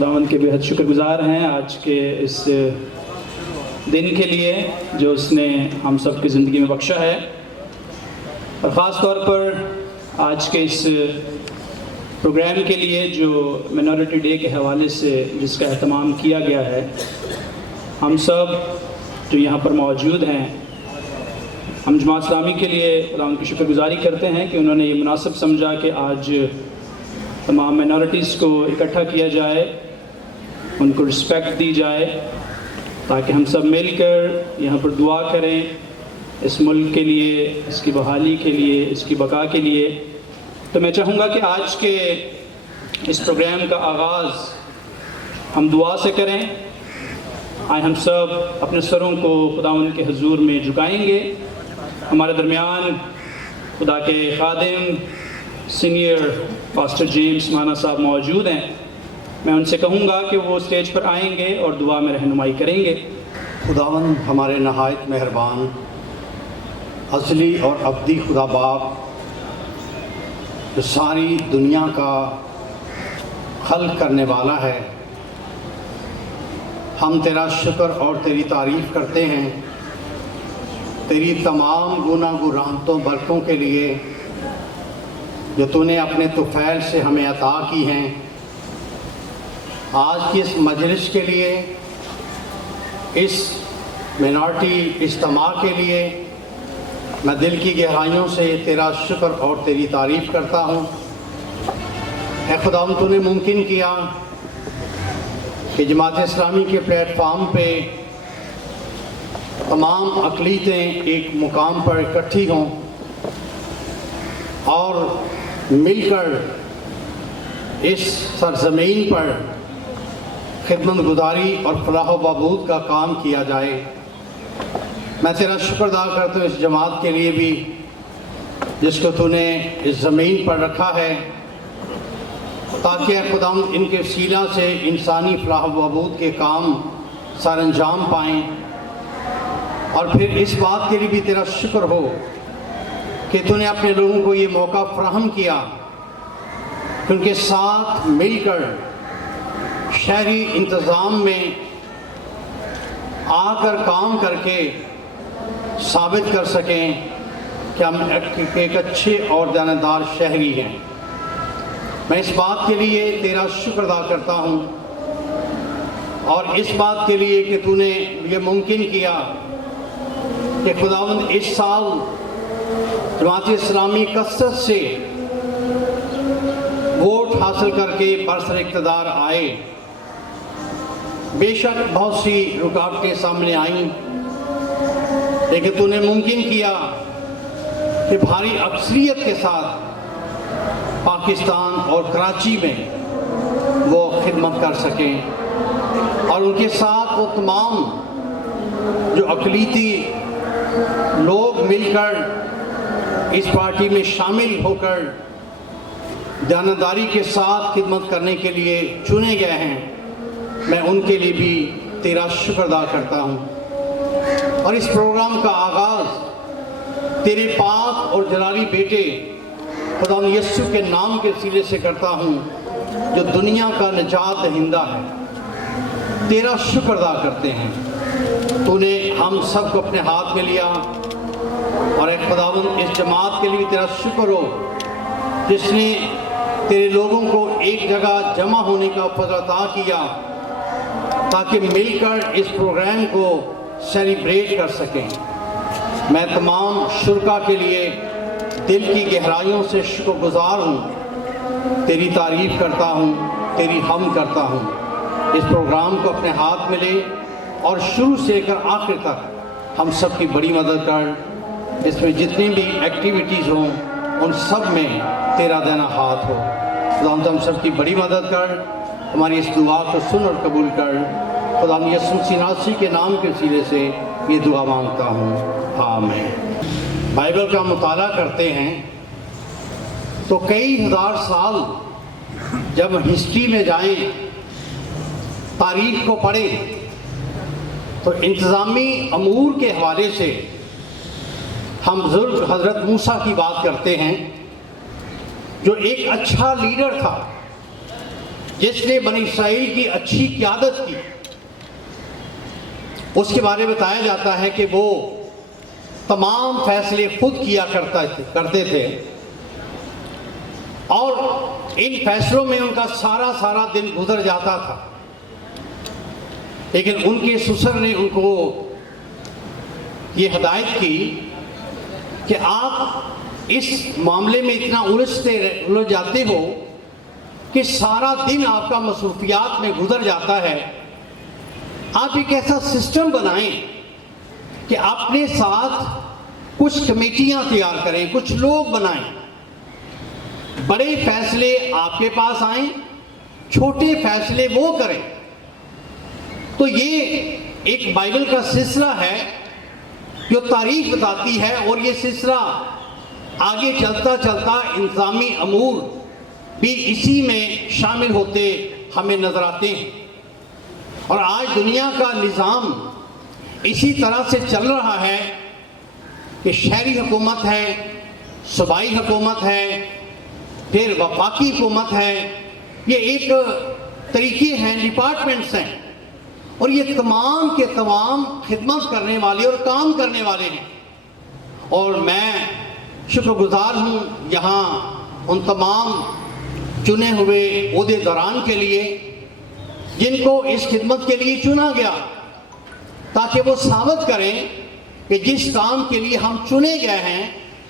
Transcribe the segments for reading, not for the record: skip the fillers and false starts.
خداوند کے بے حد شکر گزار ہیں آج کے اس دن کے لیے جو اس نے ہم سب کی زندگی میں بخشا ہے، اور خاص طور پر آج کے اس پروگرام کے لیے جو مینورٹی ڈے کے حوالے سے جس کا اہتمام کیا گیا ہے۔ ہم سب جو یہاں پر موجود ہیں، ہم جماعت اسلامی کے لیے خداوند کی شکر گزاری کرتے ہیں کہ انہوں نے یہ مناسب سمجھا کہ آج تمام مینورٹیز کو اکٹھا کیا جائے، ان کو رسپیکٹ دی جائے، تاکہ ہم سب مل کر یہاں پر دعا کریں اس ملک کے لیے، اس کی بحالی کے لیے، اس کی بقا کے لیے۔ تو میں چاہوں گا کہ آج کے اس پروگرام کا آغاز ہم دعا سے کریں۔ آئے ہم سب اپنے سروں کو خداوند کے حضور میں جھکائیں گے۔ ہمارے درمیان خدا کے خادم سینئر پاسٹر جیمز مانا صاحب موجود ہیں۔ میں ان سے کہوں گا کہ وہ اسٹیج پر آئیں گے اور دعا میں رہنمائی کریں گے۔ خداوند ہمارے نہایت مہربان، ازلی اور ابدی خدا باپ، جو ساری دنیا کا خلق کرنے والا ہے، ہم تیرا شکر اور تیری تعریف کرتے ہیں تیری تمام گناہ گو رحمتوں برکتوں کے لیے جو تو نے اپنے طفیل سے ہمیں عطا کی ہیں۔ آج کی اس مجلس کے لیے، اس مینارٹی اجتماع کے لیے میں دل کی گہرائیوں سے تیرا شکر اور تیری تعریف کرتا ہوں۔ اے خداوند، تو نے ممکن کیا کہ جماعت اسلامی کے پلیٹ فارم پہ تمام اقلیتیں ایک مقام پر اکٹھی ہوں اور مل کر اس سرزمین پر خدمت گزاری اور فلاح و بہبود کا کام کیا جائے۔ میں تیرا شکر ادا کرتا ہوں اس جماعت کے لیے بھی جس کو تو نے اس زمین پر رکھا ہے، تاکہ اے خداوند ان کے وسیلہ سے انسانی فلاح و بہبود کے کام سر انجام پائیں۔ اور پھر اس بات کے لیے بھی تیرا شکر ہو کہ تو نے اپنے لوگوں کو یہ موقع فراہم کیا کہ ان کے ساتھ مل کر شہری انتظام میں آ کر کام کر کے ثابت کر سکیں کہ ہم ایک اچھے اور دیانتدار شہری ہیں۔ میں اس بات کے لیے تیرا شکر ادا کرتا ہوں، اور اس بات کے لیے کہ تو نے یہ ممکن کیا کہ خداوند اس سال جماعت اسلامی کثرت سے ووٹ حاصل کر کے برسر اقتدار آئے۔ بے شک بہت سی رکاوٹیں سامنے آئیں، لیکن تو نے ممکن کیا کہ بھاری اکثریت کے ساتھ پاکستان اور کراچی میں وہ خدمت کر سکیں، اور ان کے ساتھ وہ تمام جو اقلیتی لوگ مل کر اس پارٹی میں شامل ہو کر دیانتداری کے ساتھ خدمت کرنے کے لیے چنے گئے ہیں، میں ان کے لیے بھی تیرا شکر ادا کرتا ہوں۔ اور اس پروگرام کا آغاز تیرے پاک اور جلالی بیٹے خداوند یسوع کے نام کے وسیلے سے کرتا ہوں جو دنیا کا نجات دہندہ ہے۔ تیرا شکر ادا کرتے ہیں، تو نے ہم سب کو اپنے ہاتھ میں لیا، اور اے خداوند اس جماعت کے لیے تیرا شکر ہو جس نے تیرے لوگوں کو ایک جگہ جمع ہونے کا فضل عطا کیا تاکہ مل کر اس پروگرام کو سیلیبریٹ کر سکیں۔ میں تمام شرکا کے لیے دل کی گہرائیوں سے شکر گزار ہوں، تیری تعریف کرتا ہوں، تیری حمد کرتا ہوں۔ اس پروگرام کو اپنے ہاتھ میں لے اور شروع سے لے کر آخر تک ہم سب کی بڑی مدد کر۔ اس میں جتنی بھی ایکٹیویٹیز ہوں ان سب میں تیرا دینا ہاتھ ہو۔ خداوند ہم سب کی بڑی مدد کر، ہماری اس دعا کو سن اور قبول کر۔ خداوند یسوع مسیح ناصری کے نام کے وسیلے سے یہ دعا مانگتا ہوں، آمین۔ بائبل کا مطالعہ کرتے ہیں تو کئی ہزار سال جب ہسٹری میں جائیں، تاریخ کو پڑھیں، تو انتظامی امور کے حوالے سے ہم بزرگ حضرت موسیٰ کی بات کرتے ہیں جو ایک اچھا لیڈر تھا، جس نے بنی اسرائیل کی اچھی قیادت کی، اس کے بارے میں بتایا جاتا ہے کہ وہ تمام فیصلے خود کیا کرتے تھے، اور ان فیصلوں میں ان کا سارا دن گزر جاتا تھا، لیکن ان کے سسر نے ان کو یہ ہدایت کی کہ آپ اس معاملے میں اتنا الجھ جاتے ہو کہ سارا دن آپ کا مصروفیات میں گزر جاتا ہے، آپ ایک ایسا سسٹم بنائیں کہ اپنے ساتھ کچھ کمیٹیاں تیار کریں، کچھ لوگ بنائیں، بڑے فیصلے آپ کے پاس آئیں، چھوٹے فیصلے وہ کریں۔ تو یہ ایک بائبل کا سلسلہ ہے جو تاریخ بتاتی ہے، اور یہ سلسلہ آگے چلتا انتظامی امور بھی اسی میں شامل ہوتے ہمیں نظر آتے ہیں، اور آج دنیا کا نظام اسی طرح سے چل رہا ہے کہ شہری حکومت ہے، صوبائی حکومت ہے، پھر وفاقی حکومت ہے، یہ ایک طریقے ہیں، ڈپارٹمنٹس ہیں، اور یہ تمام کے تمام خدمت کرنے والے اور کام کرنے والے ہیں، اور میں شکر گزار ہوں یہاں ان تمام چنے ہوئے عہدیداران کے لیے جن کو اس خدمت کے لیے چنا گیا، تاکہ وہ ثابت کریں کہ جس کام کے لیے ہم چنے گئے ہیں،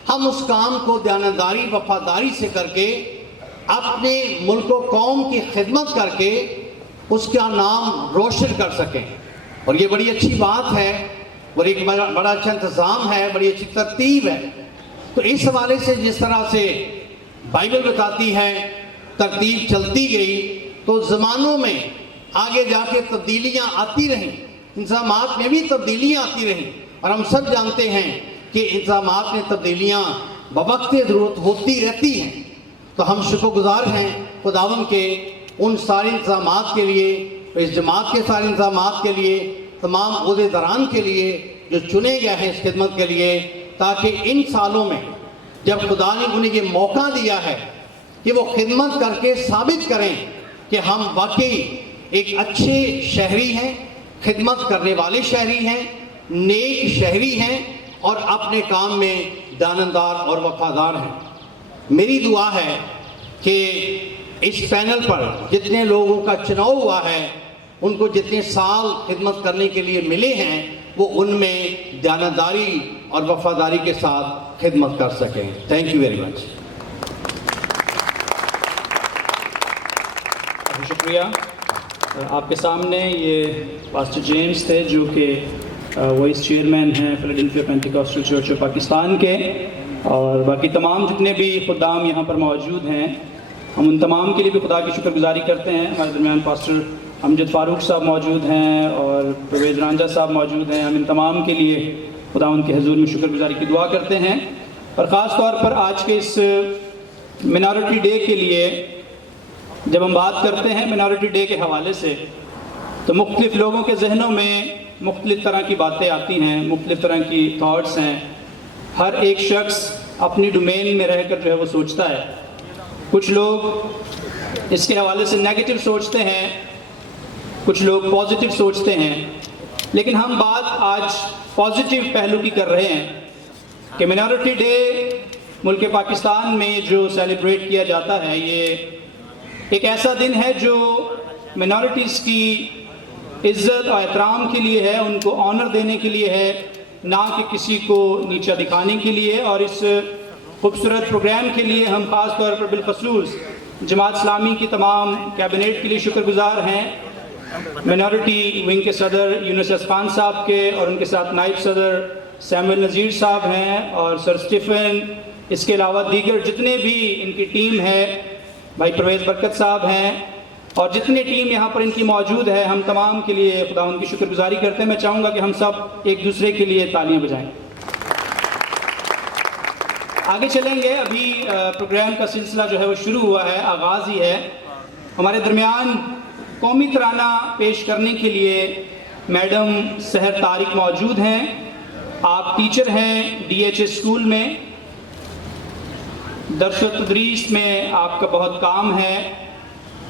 ہم اس کام کو دیانتداری وفاداری سے کر کے، اپنے ملک و قوم کی خدمت کر کے اس کا نام روشن کر سکیں۔ اور یہ بڑی اچھی بات ہے، اور ایک بڑا اچھا انتظام ہے، بڑی اچھی ترتیب ہے۔ تو اس حوالے سے جس طرح سے بائبل بتاتی ہے ترتیب چلتی گئی، تو زمانوں میں آگے جا کے تبدیلیاں آتی رہیں، انتظامات میں بھی تبدیلیاں آتی رہیں، اور ہم سب جانتے ہیں کہ انتظامات میں تبدیلیاں بوقت ضرورت ہوتی رہتی ہیں۔ تو ہم شکر گزار ہیں خداوند کے ان سارے انتظامات کے لیے، اس جماعت کے سارے انتظامات کے لیے، تمام عہدیداران کے لیے جو چنے گئے ہیں اس خدمت کے لیے، تاکہ ان سالوں میں جب خدا نے انہیں یہ موقع دیا ہے کہ وہ خدمت کر کے ثابت کریں کہ ہم واقعی ایک اچھے شہری ہیں، خدمت کرنے والے شہری ہیں، نیک شہری ہیں، اور اپنے کام میں دیانتدار اور وفادار ہیں۔ میری دعا ہے کہ اس پینل پر جتنے لوگوں کا چناؤ ہوا ہے، ان کو جتنے سال خدمت کرنے کے لیے ملے ہیں، وہ ان میں دیانتداری اور وفاداری کے ساتھ خدمت کر سکیں۔ Thank you very much. شکریہ۔ آپ کے سامنے یہ پاسٹر جیمز تھے جو کہ وائس چیئرمین ہیں فیلاڈیلفیا پینٹیکوسٹل چرچ آف پاکستان کے، اور باقی تمام جتنے بھی خدام یہاں پر موجود ہیں، ہم ان تمام کے لیے بھی خدا کی شکر گزاری کرتے ہیں۔ ہمارے درمیان پاسٹر امجد فاروق صاحب موجود ہیں اور پرویز رانجھا صاحب موجود ہیں۔ ہم ان تمام کے لیے خدا ان کے حضور میں شکر گزاری کی دعا کرتے ہیں، اور خاص طور پر آج کے اس منارٹی ڈے کے لیے جب ہم بات کرتے ہیں منارٹی ڈے کے حوالے سے، تو مختلف لوگوں کے ذہنوں میں مختلف طرح کی باتیں آتی ہیں، مختلف طرح کی تھاٹس ہیں۔ ہر ایک شخص اپنی ڈومین میں رہ کر جو ہے وہ سوچتا ہے۔ کچھ لوگ اس کے حوالے سے نیگیٹو سوچتے ہیں، کچھ لوگ پازیٹیو سوچتے ہیں، لیکن ہم بات آج پازیٹیو پہلو کی کر رہے ہیں کہ منارٹی ڈے ملک پاکستان میں جو سیلیبریٹ کیا جاتا ہے، یہ ایک ایسا دن ہے جو منارٹیز کی عزت اور احترام کے لیے ہے، ان کو آنر دینے کے لیے ہے، نہ کہ کسی کو نیچا دکھانے کے لیے۔ اور اس خوبصورت پروگرام کے لیے ہم خاص طور پر بالخصوص جماعت اسلامی کی تمام کیبنیٹ کے لیے شکر گزار ہیں، منارٹی ونگ کے صدر یونس اسفان صاحب کے، اور ان کے ساتھ نائب صدر سیموئل نذیر صاحب ہیں، اور سر اسٹیفن، اس کے علاوہ دیگر جتنے بھی ان کی ٹیم ہے، بھائی پرویز برکت صاحب ہیں، اور جتنے ٹیم یہاں پر ان کی موجود ہے، ہم تمام کے لیے خدا ان کی شکر گزاری کرتے ہیں۔ میں چاہوں گا کہ ہم سب ایک دوسرے کے لیے تالیاں بجائیں۔ آگے چلیں گے، ابھی پروگرام کا سلسلہ جو ہے وہ شروع ہوا ہے، آغاز ہی ہے۔ ہمارے درمیان قومی ترانہ پیش کرنے کے لیے میڈم سحر طارق موجود ہیں۔ آپ ٹیچر ہیں ڈی ایچ ایس اسکول میں، درس و تدریس میں آپ کا بہت کام ہے،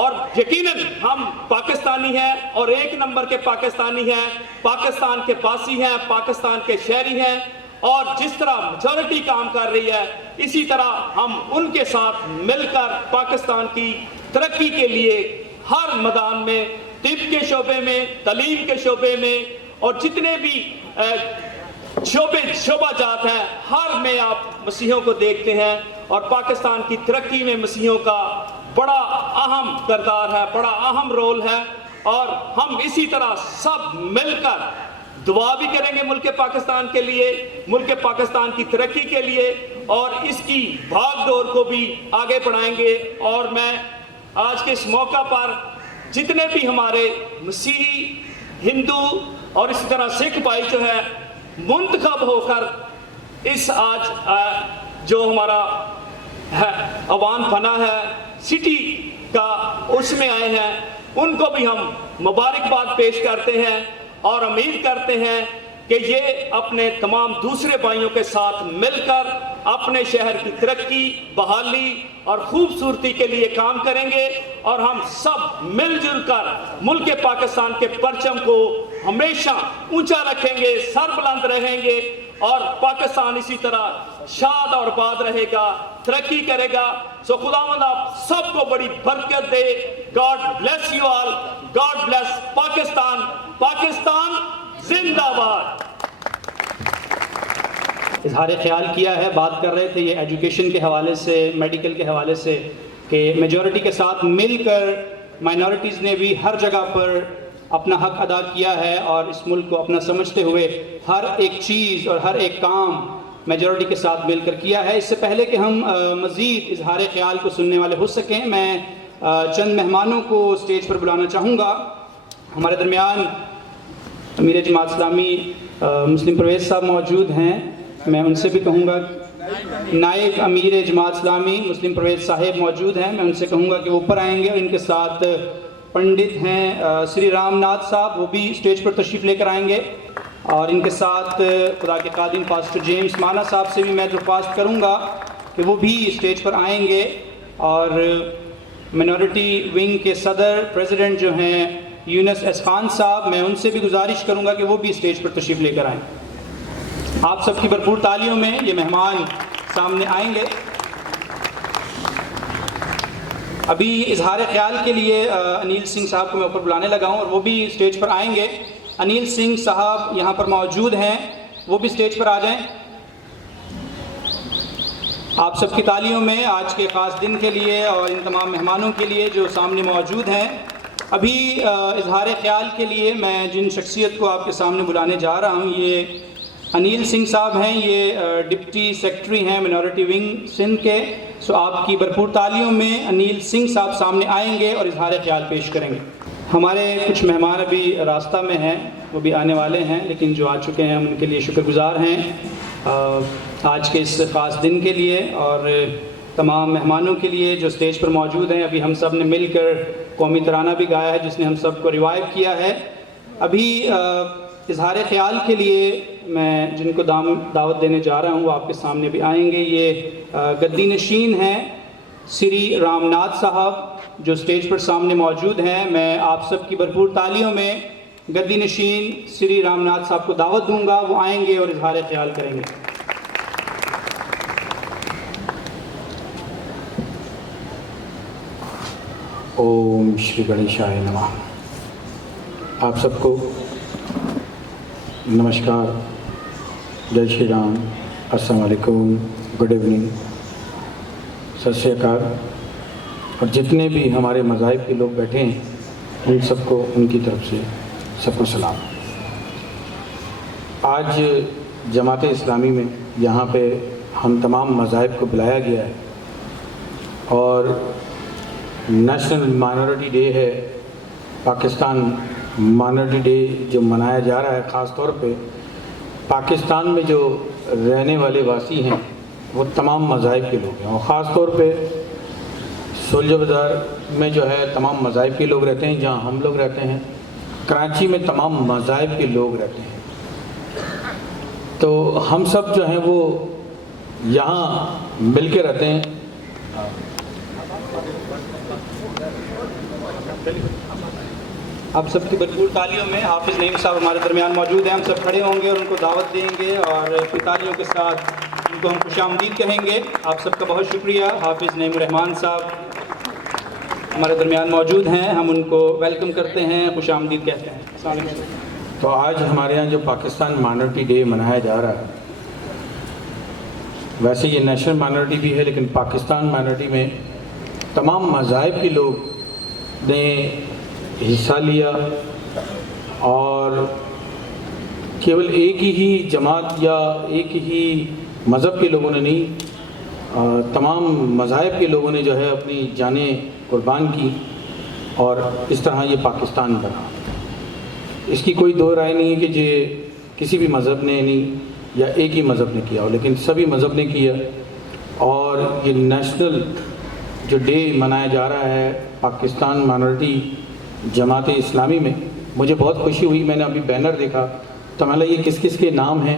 اور یقیناً ہم پاکستانی ہیں اور ایک نمبر کے پاکستانی ہیں، پاکستان کے باسی ہیں، پاکستان کے شہری ہیں، اور جس طرح میجورٹی کام کر رہی ہے اسی طرح ہم ان کے ساتھ مل کر پاکستان کی ترقی کے لیے ہر میدان میں، طب کے شعبے میں، تعلیم کے شعبے میں اور جتنے بھی شعبہ جات ہیں ہر میں آپ مسیحیوں کو دیکھتے ہیں، اور پاکستان کی ترقی میں مسیحیوں کا بڑا اہم کردار ہے، بڑا اہم رول ہے، اور ہم اسی طرح سب مل کر دعا بھی کریں گے ملک پاکستان کے لیے، ملک پاکستان کی ترقی کے لیے، اور اس کی بھاگ دوڑ کو بھی آگے بڑھائیں گے۔ اور میں آج کے اس موقع پر جتنے بھی ہمارے مسیحی، ہندو اور اسی طرح سکھ بھائی جو ہے منتخب ہو کر اس آج جو ہمارا عوام بنا ہے سٹی کا، اس میں آئے ہیں، ان کو بھی ہم مبارکباد پیش کرتے ہیں اور امید کرتے ہیں کہ یہ اپنے تمام دوسرے بھائیوں کے ساتھ مل کر اپنے شہر کی ترقی، بحالی اور خوبصورتی کے لیے کام کریں گے، اور ہم سب مل جل کر ملک پاکستان کے پرچم کو ہمیشہ اونچا رکھیں گے، سر بلند رہیں گے، اور پاکستان اسی طرح شاد اور آباد رہے گا، ترقی کرے گا۔ سو خداوند آپ سب کو بڑی برکت دے۔ God bless you all, God bless Pakistan, Pakistan زندہ باد۔ اظہار خیال کیا ہے، بات کر رہے تھے یہ ایجوکیشن کے حوالے سے، میڈیکل کے حوالے سے، کہ میجورٹی کے ساتھ مل کر مائنورٹیز نے بھی ہر جگہ پر اپنا حق ادا کیا ہے، اور اس ملک کو اپنا سمجھتے ہوئے ہر ایک چیز اور ہر ایک کام میجورٹی کے ساتھ مل کر کیا ہے۔ اس سے پہلے کہ ہم مزید اظہار خیال کو سننے والے ہو سکیں، میں چند مہمانوں کو اسٹیج پر بلانا چاہوں گا۔ ہمارے درمیان امیر جماعت اسلامی مسلم پرویز صاحب موجود ہیں، میں ان سے بھی کہوں گا، نائب امیر جماعت اسلامی مسلم پرویز صاحب موجود ہیں، میں ان سے کہوں گا کہ وہ اوپر آئیں گے، اور ان کے ساتھ پنڈت ہیں سری رام ناتھ صاحب، وہ بھی اسٹیج پر تشریف لے کر آئیں گے، اور ان کے ساتھ خدا کے خادم پاسٹر جیمز مانا صاحب سے بھی میں درخواست کروں گا کہ وہ بھی اسٹیج پر آئیں گے، اور منورٹی ونگ کے صدر پریزیڈنٹ جو ہیں یونس اسفان صاحب، میں ان سے بھی گزارش کروں گا کہ وہ بھی اسٹیج پر تشریف لے کر آئیں۔ آپ سب کی بھرپور تالیوں میں یہ مہمان سامنے آئیں گے۔ ابھی اظہار خیال کے لیے انیل سنگھ صاحب کو میں اوپر بلانے لگا ہوں، اور وہ بھی اسٹیج پر آئیں گے۔ انیل سنگھ صاحب یہاں پر موجود ہیں، وہ بھی اسٹیج پر آ جائیں۔ آپ سب کی تالیوں میں آج کے خاص دن کے لیے اور ان تمام مہمانوں کے لیے جو سامنے موجود ہیں۔ ابھی اظہار خیال کے لیے میں جن شخصیت کو آپ کے سامنے بلانے جا رہا ہوں، یہ انیل سنگھ صاحب ہیں، یہ ڈپٹی سیکرٹری ہیں منورٹی ونگ سندھ کے۔ سو آپ کی بھرپور تالیوں میں انیل سنگھ صاحب سامنے آئیں گے اور اظہار خیال پیش کریں گے۔ ہمارے کچھ مہمان ابھی راستہ میں ہیں، وہ بھی آنے والے ہیں، لیکن جو آ چکے ہیں ہم ان کے لیے شکر گزار ہیں آج کے اس خاص دن کے لیے، اور تمام مہمانوں کے لیے جو اسٹیج پر موجود ہیں۔ ابھی ہم سب نے مل کر قومی ترانہ بھی گایا ہے جس نے ہم سب کو ریوائیو کیا ہے۔ ابھی اظہار خیال کے لیے میں جن کو دعوت دینے جا رہا ہوں وہ آپ کے سامنے بھی آئیں گے۔ یہ گدی نشین ہیں سری رام ناتھ صاحب جو اسٹیج پر سامنے موجود ہیں۔ میں آپ سب کی بھرپور تالیوں میں گدی نشین سری رام ناتھ صاحب کو دعوت دوں گا، وہ آئیں گے اور اظہار خیال کریں گے۔ اوم شری گنیشائے نمہ۔ آپ سب کو نمسکار، جے شری رام، السلام علیکم، گڈ ایوننگ، ست شری اکال، اور جتنے بھی ہمارے مذاہب کے لوگ بیٹھے ہیں ان سب کو ان کی طرف سے سب کو سلام۔ آج جماعت اسلامی میں یہاں پہ ہم تمام مذاہب کو بلایا گیا ہے، اور نیشنل مائنورٹی ڈے ہے، پاکستان مائنورٹی ڈے جو منایا جا رہا ہے۔ خاص طور پہ پاکستان میں جو رہنے والے واسی ہیں وہ تمام مذاہب کے لوگ ہیں، اور خاص طور پہ سولجر بازار میں جو ہے تمام مذاہب کے لوگ رہتے ہیں، جہاں ہم لوگ رہتے ہیں کراچی میں تمام مذاہب کے لوگ رہتے ہیں۔ تو ہم سب جو ہیں وہ یہاں مل کے رہتے ہیں۔ آپ سب کی بھرپور تالیوں میں حافظ نعیم صاحب ہمارے درمیان موجود ہیں. ہم سب کھڑے ہوں گے اور ان کو دعوت دیں گے اور اپنی تالیوں کے ساتھ ان کو ہم خوش آمدید کہیں گے. آپ سب کا بہت شکریہ. حافظ نعیم الرحمان صاحب ہمارے درمیان موجود ہیں, ہم ان کو ویلکم کرتے ہیں, خوش آمدید کہتے ہیں. السلام علیکم. تو آج ہمارے یہاں جو پاکستان مائنورٹی ڈے منایا جا رہا ہے, ویسے یہ نیشنل مائنورٹی بھی ہے, لیکن پاکستان مائنورٹی میں تمام مذاہب کے لوگ نے حصہ لیا اور کیول ایک ہی جماعت یا ایک ہی مذہب کے لوگوں نے نہیں, تمام مذاہب کے لوگوں نے جو ہے اپنی جانیں قربان کی اور اس طرح یہ پاکستان بنا. اس کی کوئی دو رائے نہیں ہے کہ یہ کسی بھی مذہب نے نہیں یا ایک ہی مذہب نے کیا ہو, لیکن سبھی مذہب نے کیا. اور یہ نیشنل جو ڈے منایا جا رہا ہے پاکستان مائنورٹی جماعت اسلامی میں, مجھے بہت خوشی ہوئی. میں نے ابھی بینر دیکھا تو میں نے یہ کس کس کے نام ہیں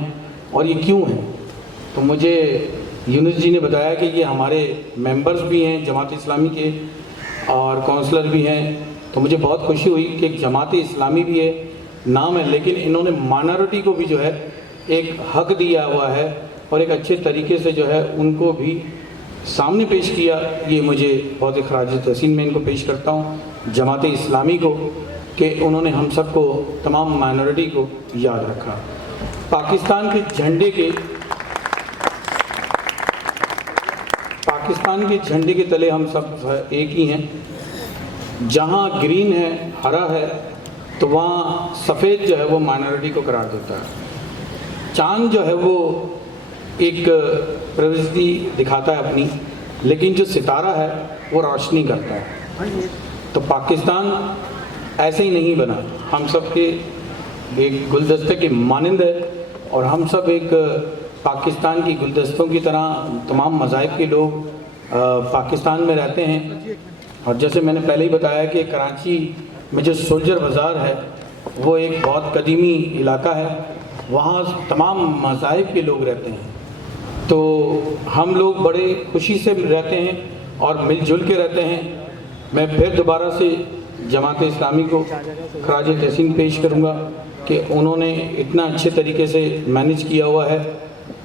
اور یہ کیوں ہیں, تو مجھے یونس جی نے بتایا کہ یہ ہمارے ممبرز بھی ہیں جماعت اسلامی کے اور کونسلر بھی ہیں. تو مجھے بہت خوشی ہوئی کہ ایک جماعت اسلامی بھی ہے, نام ہے, لیکن انہوں نے مائنورٹی کو بھی جو ہے ایک حق دیا ہوا ہے اور ایک اچھے طریقے سے جو ہے ان کو بھی سامنے پیش کیا. یہ مجھے بہت خراج تحسین میں ان کو پیش کرتا ہوں جماعت اسلامی کو کہ انہوں نے ہم سب کو تمام مائنورٹی کو یاد رکھا. پاکستان کے جھنڈے کے تلے ہم سب ایک ہی ہیں. جہاں گرین ہے, ہرا ہے, تو وہاں سفید جو ہے وہ مائنورٹی کو قرار دیتا ہے. چاند جو ہے وہ ایک پروزیتی دکھاتا ہے اپنی, لیکن جو ستارہ ہے وہ روشنی کرتا ہے. تو پاکستان ایسے ہی نہیں بنا, ہم سب کے ایک گلدستے کے مانند ہے اور ہم سب ایک پاکستان کی گلدستوں کی طرح تمام مذاہب کے لوگ پاکستان میں رہتے ہیں. اور جیسے میں نے پہلے ہی بتایا کہ کراچی میں جو سولجر بازار ہے وہ ایک بہت قدیمی علاقہ ہے, وہاں تمام مذاہب کے لوگ رہتے ہیں. تو ہم لوگ بڑے خوشی سے رہتے ہیں اور مل جل کے رہتے ہیں. میں پھر دوبارہ سے جماعت اسلامی کو خراج تحسین پیش کروں گا کہ انہوں نے اتنا اچھے طریقے سے مینیج کیا ہوا ہے.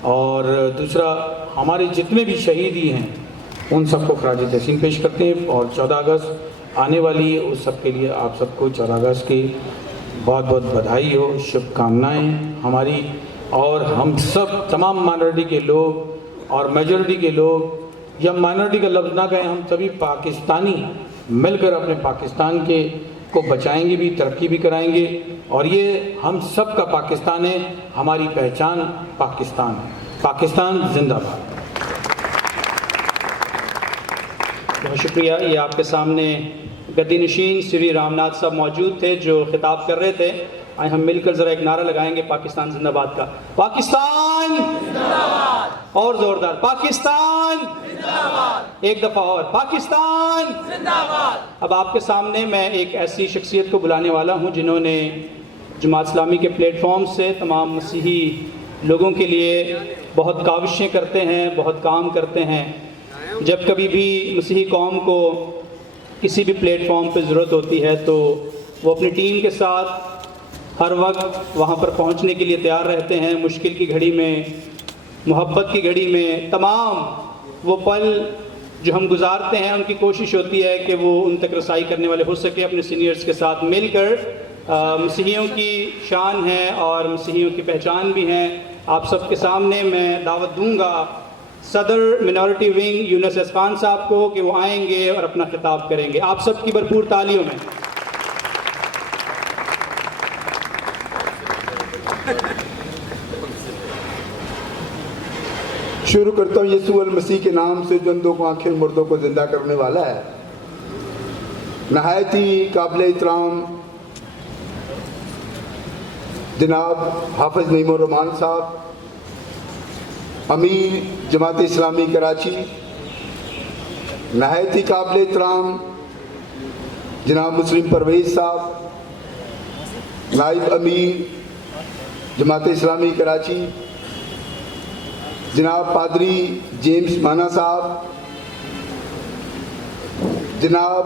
اور دوسرا, ہمارے جتنے بھی شہید ہیں ان سب کو خراج تحسین پیش کرتے ہیں. اور 14 اگست آنے والی ہے, اس سب کے لیے آپ سب کو 14 اگست کی بہت بہت بدھائی ہو, شبھ کامنائیں ہماری. اور ہم سب تمام مائنورٹی کے لوگ اور میجورٹی کے لوگ, یا مائنورٹی کا لفظ نہ کہیں, ہم سبھی پاکستانی مل کر اپنے پاکستان کے کو بچائیں گے بھی, ترقی بھی کرائیں گے. اور یہ ہم سب کا پاکستان ہے, ہماری پہچان پاکستان ہے. پاکستان زندہ باد. بہت شکریہ. یہ آپ کے سامنے گدی نشین سری رام ناتھ صاحب موجود تھے جو خطاب کر رہے تھے. آئے ہم مل کر ذرا ایک نعرہ لگائیں گے پاکستان زندہ باد کا. پاکستان زندہ باد. اور زوردار, پاکستان زندہ باد. ایک دفعہ اور, پاکستان زندہ باد. اب آپ کے سامنے میں ایک ایسی شخصیت کو بلانے والا ہوں جنہوں نے جماعت اسلامی کے پلیٹ فارم سے تمام مسیحی لوگوں کے لیے بہت کاوشیں کرتے ہیں, بہت کام کرتے ہیں. جب کبھی بھی مسیحی قوم کو کسی بھی پلیٹ فارم پہ ضرورت ہوتی ہے تو وہ اپنی ٹیم کے ساتھ ہر وقت وہاں پر پہنچنے کے لیے تیار رہتے ہیں. مشکل کی گھڑی میں, محبت کی گھڑی میں, تمام وہ پل جو ہم گزارتے ہیں ان کی کوشش ہوتی ہے کہ وہ ان تک رسائی کرنے والے ہو سکے. اپنے سینئرز کے ساتھ مل کر مسیحیوں کی شان ہے اور مسیحیوں کی پہچان بھی ہیں. آپ سب کے سامنے میں دعوت دوں گا صدر منورٹی ونگ یونس اسقان صاحب کو کہ وہ آئیں گے اور اپنا خطاب کریں گے. آپ سب کی بھرپور تالیوں میں. شروع کرتا ہوں یسوع المسیح کے نام سے جو اندھوں کو آنکھیں, مردوں کو زندہ کرنے والا ہے. نہایت ہی قابل احترام جناب حافظ نعیم الرحمان صاحب, امیر جماعت اسلامی کراچی. نہایت ہی قابل احترام جناب مسلم پرویز صاحب, نائب امیر جماعت اسلامی کراچی. جناب پادری جیمز مانا صاحب, جناب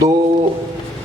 2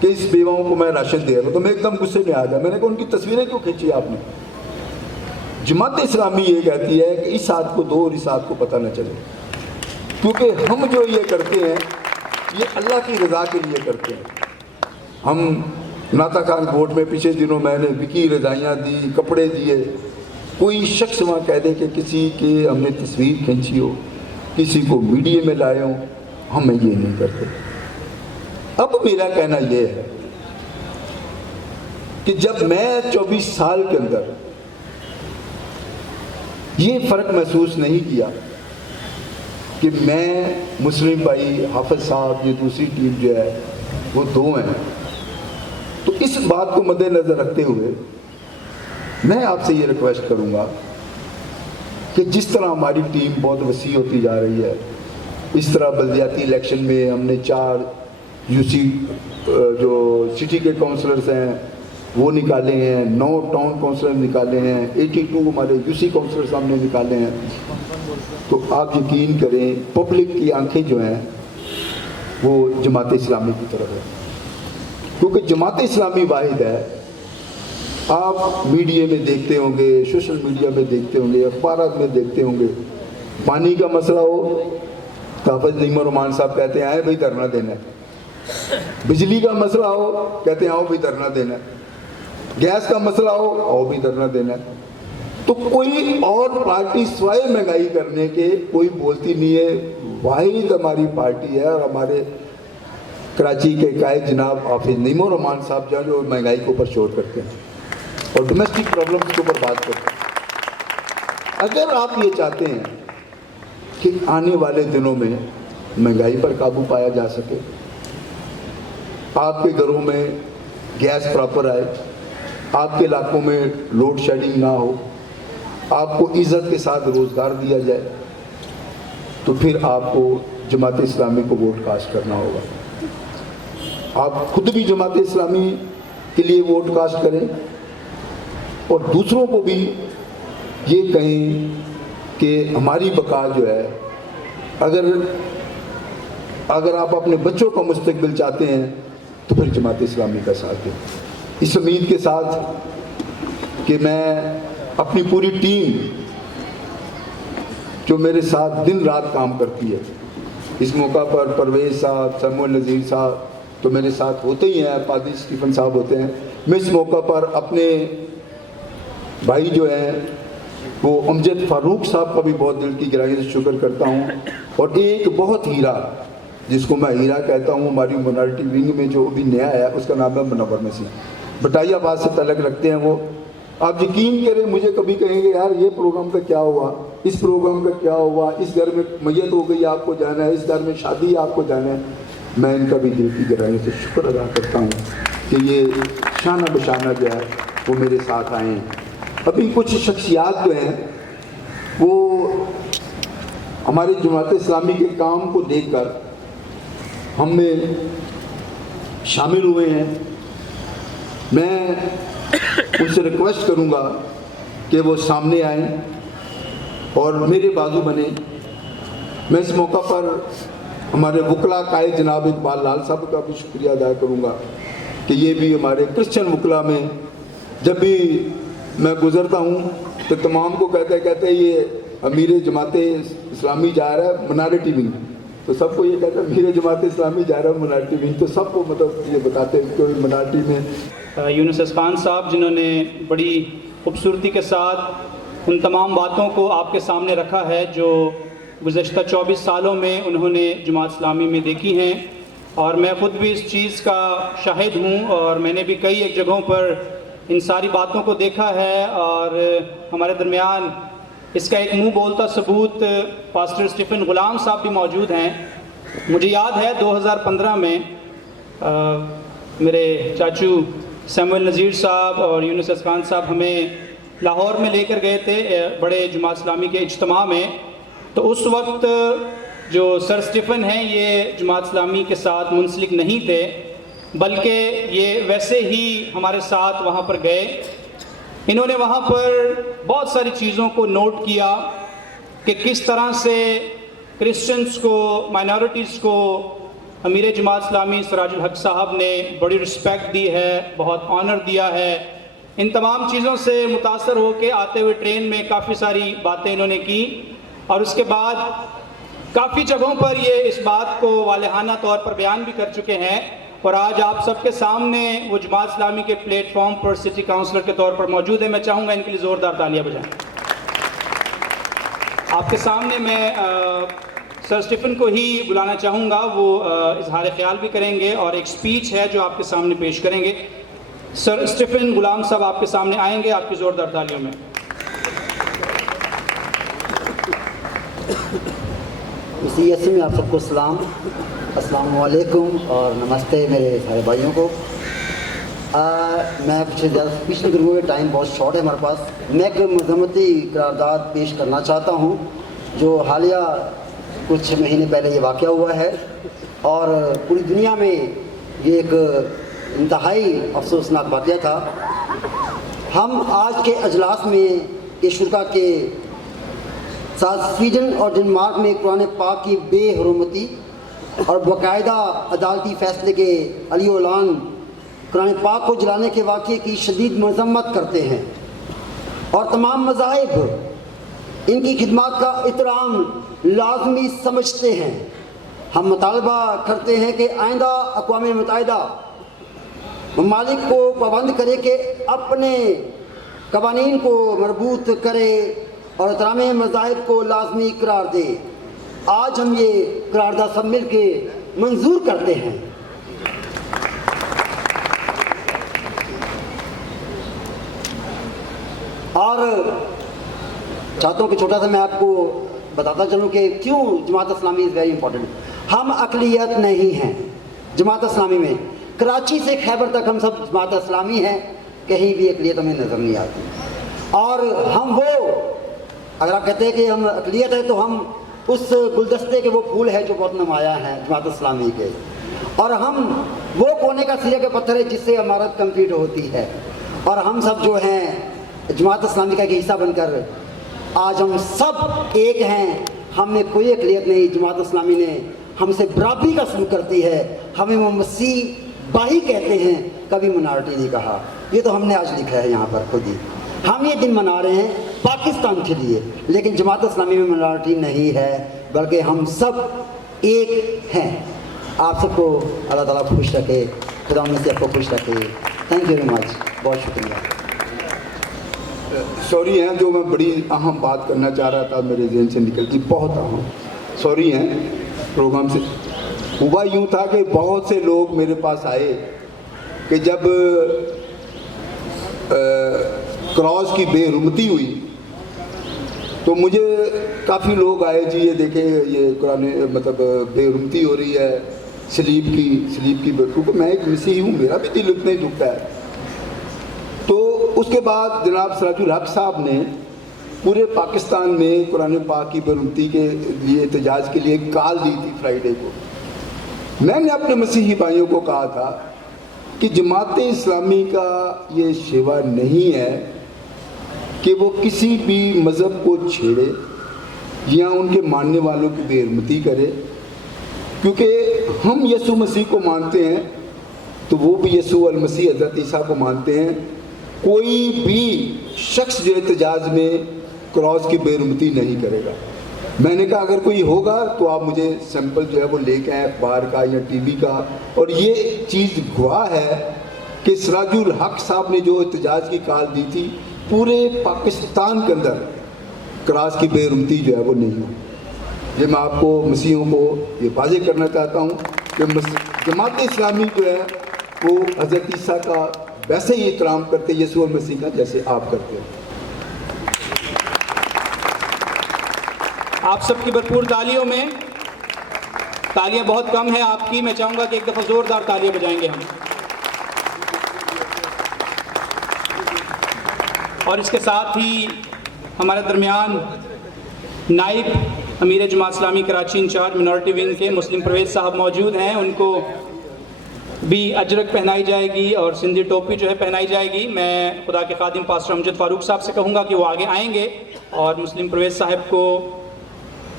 کہ اس بیواؤں کو میں راشن دے رہا ہوں، تو میں ایک دم غصے میں آ گیا. میں نے کہا ان کی تصویریں کیوں کھینچی آپ نے؟ جماعت اسلامی یہ کہتی ہے کہ اس ہاتھ کو دو اور اس ہاتھ کو پتہ نہ چلے، کیونکہ ہم جو یہ کرتے ہیں یہ اللہ کی رضا کے لیے کرتے ہیں. ہم ناتا خان کوٹ میں پچھلے دنوں میں نے بکی رضائیاں دی، کپڑے دیے. کوئی شخص وہاں کہہ دے کہ کسی کے ہم نے تصویر کھینچی ہو، کسی کو میڈیا میں لائے ہوں، ہم یہ نہیں کرتے. اب میرا کہنا یہ ہے کہ جب میں 24 سال کے اندر یہ فرق محسوس نہیں کیا کہ میں مسلم بھائی حافظ صاحب، یہ دوسری ٹیم جو ہے وہ دو ہیں، تو اس بات کو مد نظر رکھتے ہوئے میں آپ سے یہ ریکویسٹ کروں گا کہ جس طرح ہماری ٹیم بہت وسیع ہوتی جا رہی ہے، اس طرح بلدیاتی الیکشن میں ہم نے 4 یو سی جو سٹی کے کونسلرز ہیں وہ نکالے ہیں، 9 ٹاؤن کونسلر نکالے ہیں، 82 ہمارے یو سی کونسلرز ہم نے نکالے ہیں. تو آپ یقین کریں پبلک کی آنکھیں جو ہیں وہ جماعت اسلامی کی طرف ہے، کیونکہ جماعت اسلامی واحد ہے. آپ میڈیا میں دیکھتے ہوں گے، سوشل میڈیا میں دیکھتے ہوں گے، اخبارات میں دیکھتے ہوں گے، پانی کا مسئلہ ہو تو حافظ نعیم الرحمان صاحب کہتے ہیں آئے بھائی دھرنا دینا ہے. بجلی کا مسئلہ ہو کہتے ہیں آؤ بھی دھرنا دینا ہے. گیس کا مسئلہ ہو آؤ بھی دھرنا دینا ہے. تو کوئی اور پارٹی سوائے مہنگائی کرنے کے کوئی بولتی نہیں ہے. واحد ہماری پارٹی ہے، اور ہمارے کراچی کے قائد جناب حافظ نعیم الرحمان صاحب جو مہنگائی کے اوپر شور کرتے ہیں اور ڈومیسٹک پرابلمس کے اوپر بات کرتے ہیں. اگر آپ یہ چاہتے ہیں کہ آنے والے دنوں میں مہنگائی پر قابو پایا جا سکے، آپ کے گھروں میں گیس پراپر آئے، آپ کے علاقوں میں لوڈ شیڈنگ نہ ہو، آپ کو عزت کے ساتھ روزگار دیا جائے، تو پھر آپ کو جماعت اسلامی کو ووٹ کاسٹ کرنا ہوگا. آپ خود بھی جماعت اسلامی کے لیے ووٹ کاسٹ کریں اور دوسروں کو بھی یہ کہیں کہ ہماری بقا جو ہے، اگر آپ اپنے بچوں کا مستقبل چاہتے ہیں تو پھر جماعت اسلامی کا ساتھ دیں. اس امید کے ساتھ کہ میں اپنی پوری ٹیم جو میرے ساتھ دن رات کام کرتی ہے، اس موقع پر پرویز صاحب، سیموئل نذیر صاحب تو میرے ساتھ ہوتے ہی ہیں، پادری اسٹیفن صاحب ہوتے ہیں. میں اس موقع پر اپنے بھائی جو ہیں وہ امجد فاروق صاحب کا بھی بہت دل کی گہرائی سے شکر کرتا ہوں. اور ایک بہت ہیرا، جس کو میں ہیرا کہتا ہوں، ہماری مائنارٹی ونگ میں جو ابھی نیا ہے، اس کا نام ہے منور مسیح، بٹائی آباد سے تعلق رکھتے ہیں وہ. آپ یقین کریں مجھے کبھی کہیں گے یار یہ پروگرام کا کیا ہوا، اس پروگرام کا کیا ہوا، اس گھر میں میت ہو گئی آپ کو جانا ہے، اس گھر میں شادی آپ کو جانا ہے. میں ان کا بھی دل کی گہرائی سے شکر ادا کرتا ہوں کہ یہ شانہ بشانہ جو ہے وہ میرے ساتھ آئے ہیں. ابھی کچھ شخصیات جو ہیں وہ ہمارے جماعت اسلامی کے کام کو دیکھ کر ہم میں شامل ہوئے ہیں. میں ان سے ریکویسٹ کروں گا کہ وہ سامنے آئیں اور میرے بازو بنیں. میں اس موقع پر ہمارے وکلا قائد جناب اقبال لال صاحب کا بھی شکریہ ادا کروں گا کہ یہ بھی ہمارے کرسچن وکلا میں جب بھی میں گزرتا ہوں تو تمام کو کہتے ہیں یہ امیر جماعت اسلامی جا رہا ہے منارٹی ونگ، تو سب کو یہ کہتا ہے امیر جماعت اسلامی جا رہا ہے منارٹی ونگ، تو سب کو مطلب یہ بتاتے ہیں کہ منارٹی میں. یونس اسفان صاحب جنہوں نے بڑی خوبصورتی کے ساتھ ان تمام باتوں کو آپ کے سامنے رکھا ہے جو گزشتہ 24 سالوں میں انہوں نے جماعت اسلامی میں دیکھی ہیں، اور میں خود بھی اس چیز کا شاہد ہوں، اور میں نے بھی کئی ایک جگہوں پر ان ساری باتوں کو دیکھا ہے. اور ہمارے درمیان اس کا ایک منہ بولتا ثبوت پاسٹر اسٹیفن غلام صاحب بھی موجود ہیں. مجھے یاد ہے 2015 میں میرے چاچو سیموئل نذیر صاحب اور یونس اسفان صاحب ہمیں لاہور میں لے کر گئے تھے بڑے جماعت اسلامی کے اجتماع میں. تو اس وقت جو سر اسٹیفن ہیں یہ جماعت اسلامی کے ساتھ منسلک نہیں تھے، بلکہ یہ ویسے ہی ہمارے ساتھ وہاں پر گئے. انہوں نے وہاں پر بہت ساری چیزوں کو نوٹ کیا کہ کس طرح سے کرسچنز کو، مائنورٹیز کو امیر جماعت اسلامی سراج الحق صاحب نے بڑی رسپیکٹ دی ہے، بہت آنر دیا ہے. ان تمام چیزوں سے متاثر ہو کے آتے ہوئے ٹرین میں کافی ساری باتیں انہوں نے کی، اور اس کے بعد کافی جگہوں پر یہ اس بات کو والہانہ طور پر بیان بھی کر چکے ہیں. اور آج آپ سب کے سامنے وہ جماعت اسلامی کے پلیٹ فارم پر سٹی کاؤنسلر کے طور پر موجود ہے. میں چاہوں گا ان کے لیے زوردار تالیاں بجائیں. آپ کے سامنے میں سر اسٹیفن کو ہی بلانا چاہوں گا، وہ اظہار خیال بھی کریں گے اور ایک سپیچ ہے جو آپ کے سامنے پیش کریں گے. سر اسٹیفن غلام صاحب آپ کے سامنے آئیں گے آپ کی زوردار تالیوں میں. اسی عرصے میں آپ سب کو السلام علیکم اور نمستے میرے سارے بھائیوں کو. میں کچھ زیادہ اسپیچ نہیں کروں گا، ٹائم بہت شارٹ ہے ہمارے پاس. میں ایک مذمتی قرارداد پیش کرنا چاہتا ہوں جو حالیہ کچھ مہینے پہلے یہ واقعہ ہوا ہے، اور پوری دنیا میں یہ ایک انتہائی افسوسناک واقعہ تھا. ہم آج کے اجلاس میں یہ شرکا کے ساتھ سویڈن اور ڈنمارک میں قرآن پاک کی بے حرمتی اور باقاعدہ عدالتی فیصلے کے علی اعلان قرآن پاک کو جلانے کے واقعے کی شدید مذمت کرتے ہیں، اور تمام مذاہب ان کی خدمات کا احترام لازمی سمجھتے ہیں. ہم مطالبہ کرتے ہیں کہ آئندہ اقوام متحدہ ممالک کو پابند کرے کہ اپنے قوانین کو مربوط کرے اور احترام مذاہب کو لازمی قرار دے. آج ہم یہ قرارداد سب مل کے منظور کرتے ہیں. اور چاہتا ہوں کہ چھوٹا سا میں آپ کو بتاتا چلوں کہ کیوں Jamaat Islami is very important. ہم اقلیت نہیں ہیں جماعت اسلامی میں. کراچی سے خیبر تک ہم سب جماعت اسلامی ہیں، کہیں بھی اقلیت ہمیں نظر نہیں آتی. اور ہم وہ، اگر آپ کہتے ہیں کہ ہم اقلیت ہے تو ہم اس گلدستے کے وہ پھول ہے جو بہت نمایاں ہیں جماعت اسلامی کے، اور ہم وہ کونے کا سرے کے پتھر ہے جس سے عمارت کمپلیٹ ہوتی ہے. اور ہم سب جو ہیں جماعت اسلامی کا ایک حصہ بن کر آج ہم سب ایک ہیں. ہم میں کوئی اقلیت نہیں. جماعت اسلامی نے ہم سے برابری کا سلوک کرتی ہے. ہمیں وہ مسیح بائی کہتے ہیں، کبھی منارٹی نہیں کہا. یہ تو ہم نے آج لکھا ہے یہاں پر خود ہی. ہم یہ دن منا رہے ہیں پاکستان کے لیے، لیکن جماعت اسلامی میں منارٹی نہیں ہے، بلکہ ہم سب ایک ہیں. آپ سب کو اللہ تعالیٰ خوش رکھے، خدا ہم سے آپ کو خوش رکھے. Thank you very much. بہت شکریہ. سوری ہیں، جو میں بڑی اہم بات کرنا چاہ رہا تھا میرے ذہن سے نکل گئی. بہت اہم سوری ہیں. پروگرام سے ہوا یوں تھا کہ بہت سے لوگ میرے پاس آئے کہ جب کراس کی بے حرمتی ہوئی تو مجھے کافی لوگ آئے، جی یہ دیکھیں یہ قرآن مطلب بے حرمتی ہو رہی ہے سلیب کی کیونکہ میں ایک مسیحی ہوں، میرا بھی دل اتنا ہی دکھتا ہے. تو اس کے بعد جناب سراج الحق صاحب نے پورے پاکستان میں قرآن پاک کی بے حرمتی کے لیے احتجاج کے لیے کال دی تھی فرائیڈے کو. میں نے اپنے مسیحی بھائیوں کو کہا تھا کہ جماعت اسلامی کا یہ شیوا نہیں ہے کہ وہ کسی بھی مذہب کو چھیڑے یا ان کے ماننے والوں کی بے حرمتی کرے، کیونکہ ہم یسوع مسیح کو مانتے ہیں تو وہ بھی یسوع المسیح حضرت عیسیٰ کو مانتے ہیں. کوئی بھی شخص جو احتجاج میں کراس کی بے حرمتی نہیں کرے گا. میں نے کہا اگر کوئی ہوگا تو آپ مجھے سیمپل جو ہے وہ لے کے آئیں اخبار کا یا ٹی وی کا. اور یہ چیز گواہ ہے کہ سراج الحق صاحب نے جو احتجاج کی کال دی تھی پورے پاکستان کے اندر کراس کی بے حرمتی جو ہے وہ نہیں ہوئی. یہ میں آپ کو مسیحیوں کو یہ واضح کرنا چاہتا ہوں کہ جماعت اسلامی جو ہے وہ حضرت عیسیٰ کا ویسے ہی احترام کرتے یسوع مسیح کا جیسے آپ کرتے ہیں. آپ سب کی بھرپور تالیوں میں. تالیاں بہت کم ہیں آپ کی، میں چاہوں گا کہ ایک دفعہ زوردار تالیاں بجائیں گے ہم. اور اس کے ساتھ ہی ہمارے درمیان نائب امیر Jamaat Islami Karachi incharge minority wing کے مسلم پرویز صاحب موجود ہیں. ان کو بھی اجرک پہنائی جائے گی اور سندھی ٹوپی جو ہے پہنائی جائے گی. میں خدا کے خادم پاسٹر امجد فاروق صاحب سے کہوں گا کہ وہ آگے آئیں گے اور مسلم پرویز صاحب کو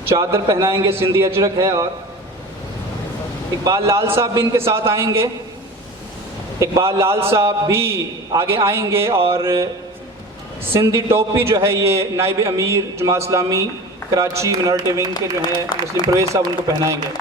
چادر پہنائیں گے، سندھی اجرک ہے. اور اقبال لال صاحب بھی ان کے ساتھ آئیں گے. اقبال لال صاحب بھی آگے آئیں گے اور سندھی ٹوپی جو ہے یہ نائب امیر جماعت اسلامی کراچی منارٹی ونگ کے جو ہیں مسلم پرویز صاحب ان کو پہنائیں گے.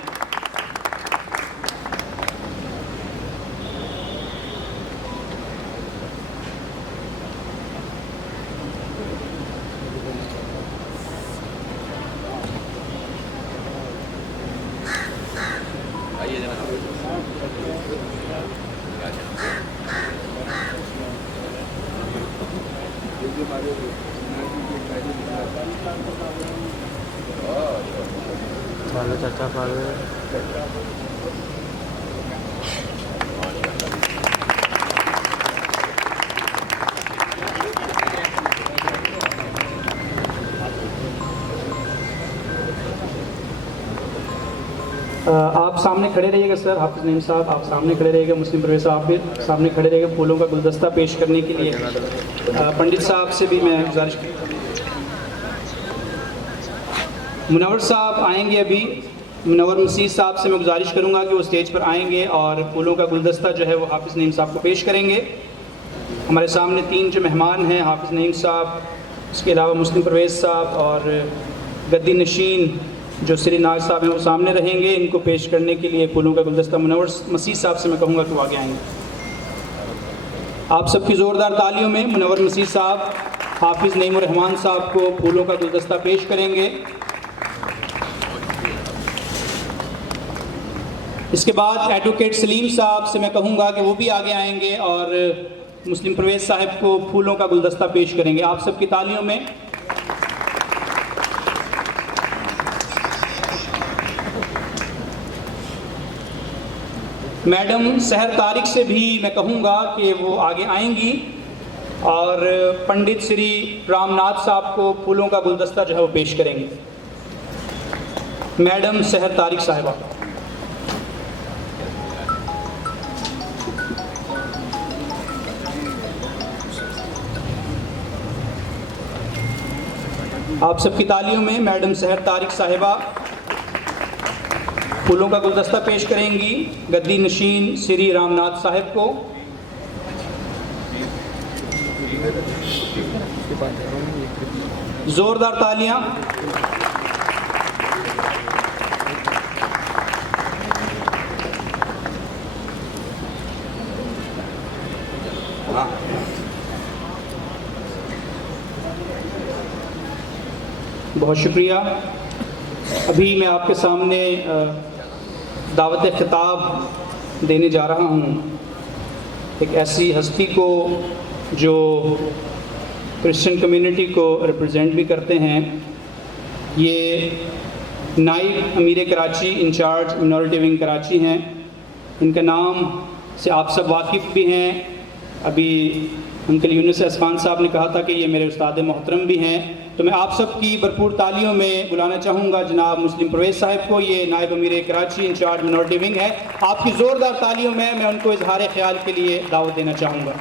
آپ سامنے کھڑے رہیے گا سر. حافظ نعیم صاحب آپ سامنے کھڑے رہیے گا. مسلم پرویز صاحب بھی سامنے کھڑے رہیے گا پھولوں کا گلدستہ پیش کرنے کے لیے. پنڈت صاحب سے بھی میں گزارش کروں. منور صاحب آئیں گے ابھی. منور مسیح صاحب سے میں گزارش کروں گا کہ وہ اسٹیج پر آئیں گے اور پھولوں کا گلدستہ جو ہے وہ حافظ نعیم صاحب کو پیش کریں گے. ہمارے سامنے 3 جو مہمان ہیں حافظ نعیم صاحب, اس کے علاوہ مسلم پرویز صاحب اور گدی نشین جو سری ناز صاحب ہیں وہ سامنے رہیں گے. ان کو پیش کرنے کے لیے پھولوں کا گلدستہ منور مسیح صاحب سے میں کہوں گا کہ وہ آگے آئیں گے. آپ سب کی زوردار تالیوں میں منور مسیح صاحب حافظ نعیم الرحمان صاحب کو پھولوں کا گلدستہ پیش کریں گے. اس کے بعد ایڈوکیٹ سلیم صاحب سے میں کہوں گا کہ وہ بھی آگے آئیں گے اور مسلم پرویز صاحب کو پھولوں کا گلدستہ پیش کریں گے. آپ سب کی تالیوں میں. میڈم سحر طارق سے بھی میں کہوں گا کہ وہ آگے آئیں گی اور پنڈت سری رام ناتھ صاحب کو پھولوں کا گلدستہ جو ہے وہ پیش کریں گے. میڈم سحر طارق صاحبہ. آپ سب کی تالیوں میں میڈم سحر طارق صاحبہ پھولوں کا گلدستہ پیش کریں گی گدی نشین سری رام ناتھ صاحب کو. زوردار تالیاں. بہت شکریہ. ابھی میں آپ کے سامنے دعوت خطاب دینے جا رہا ہوں ایک ایسی ہستی کو جو کرسچن کمیونٹی کو ریپرزینٹ بھی کرتے ہیں. یہ نائب امیر Karachi incharge minority wing Karachi ہیں. ان کا نام سے آپ سب واقف بھی ہیں. ابھی انکل یونس احسان صاحب نے کہا تھا کہ یہ میرے استاد محترم بھی ہیں. تو میں آپ سب کی بھرپور تالیوں میں بلانا چاہوں گا جناب مسلم پرویز صاحب کو. یہ نائب امیر کراچی انچارج منارٹی ونگ ہے. آپ کی زوردار تالیوں میں ان کو اظہار خیال کے لیے دعوت دینا چاہوں گا.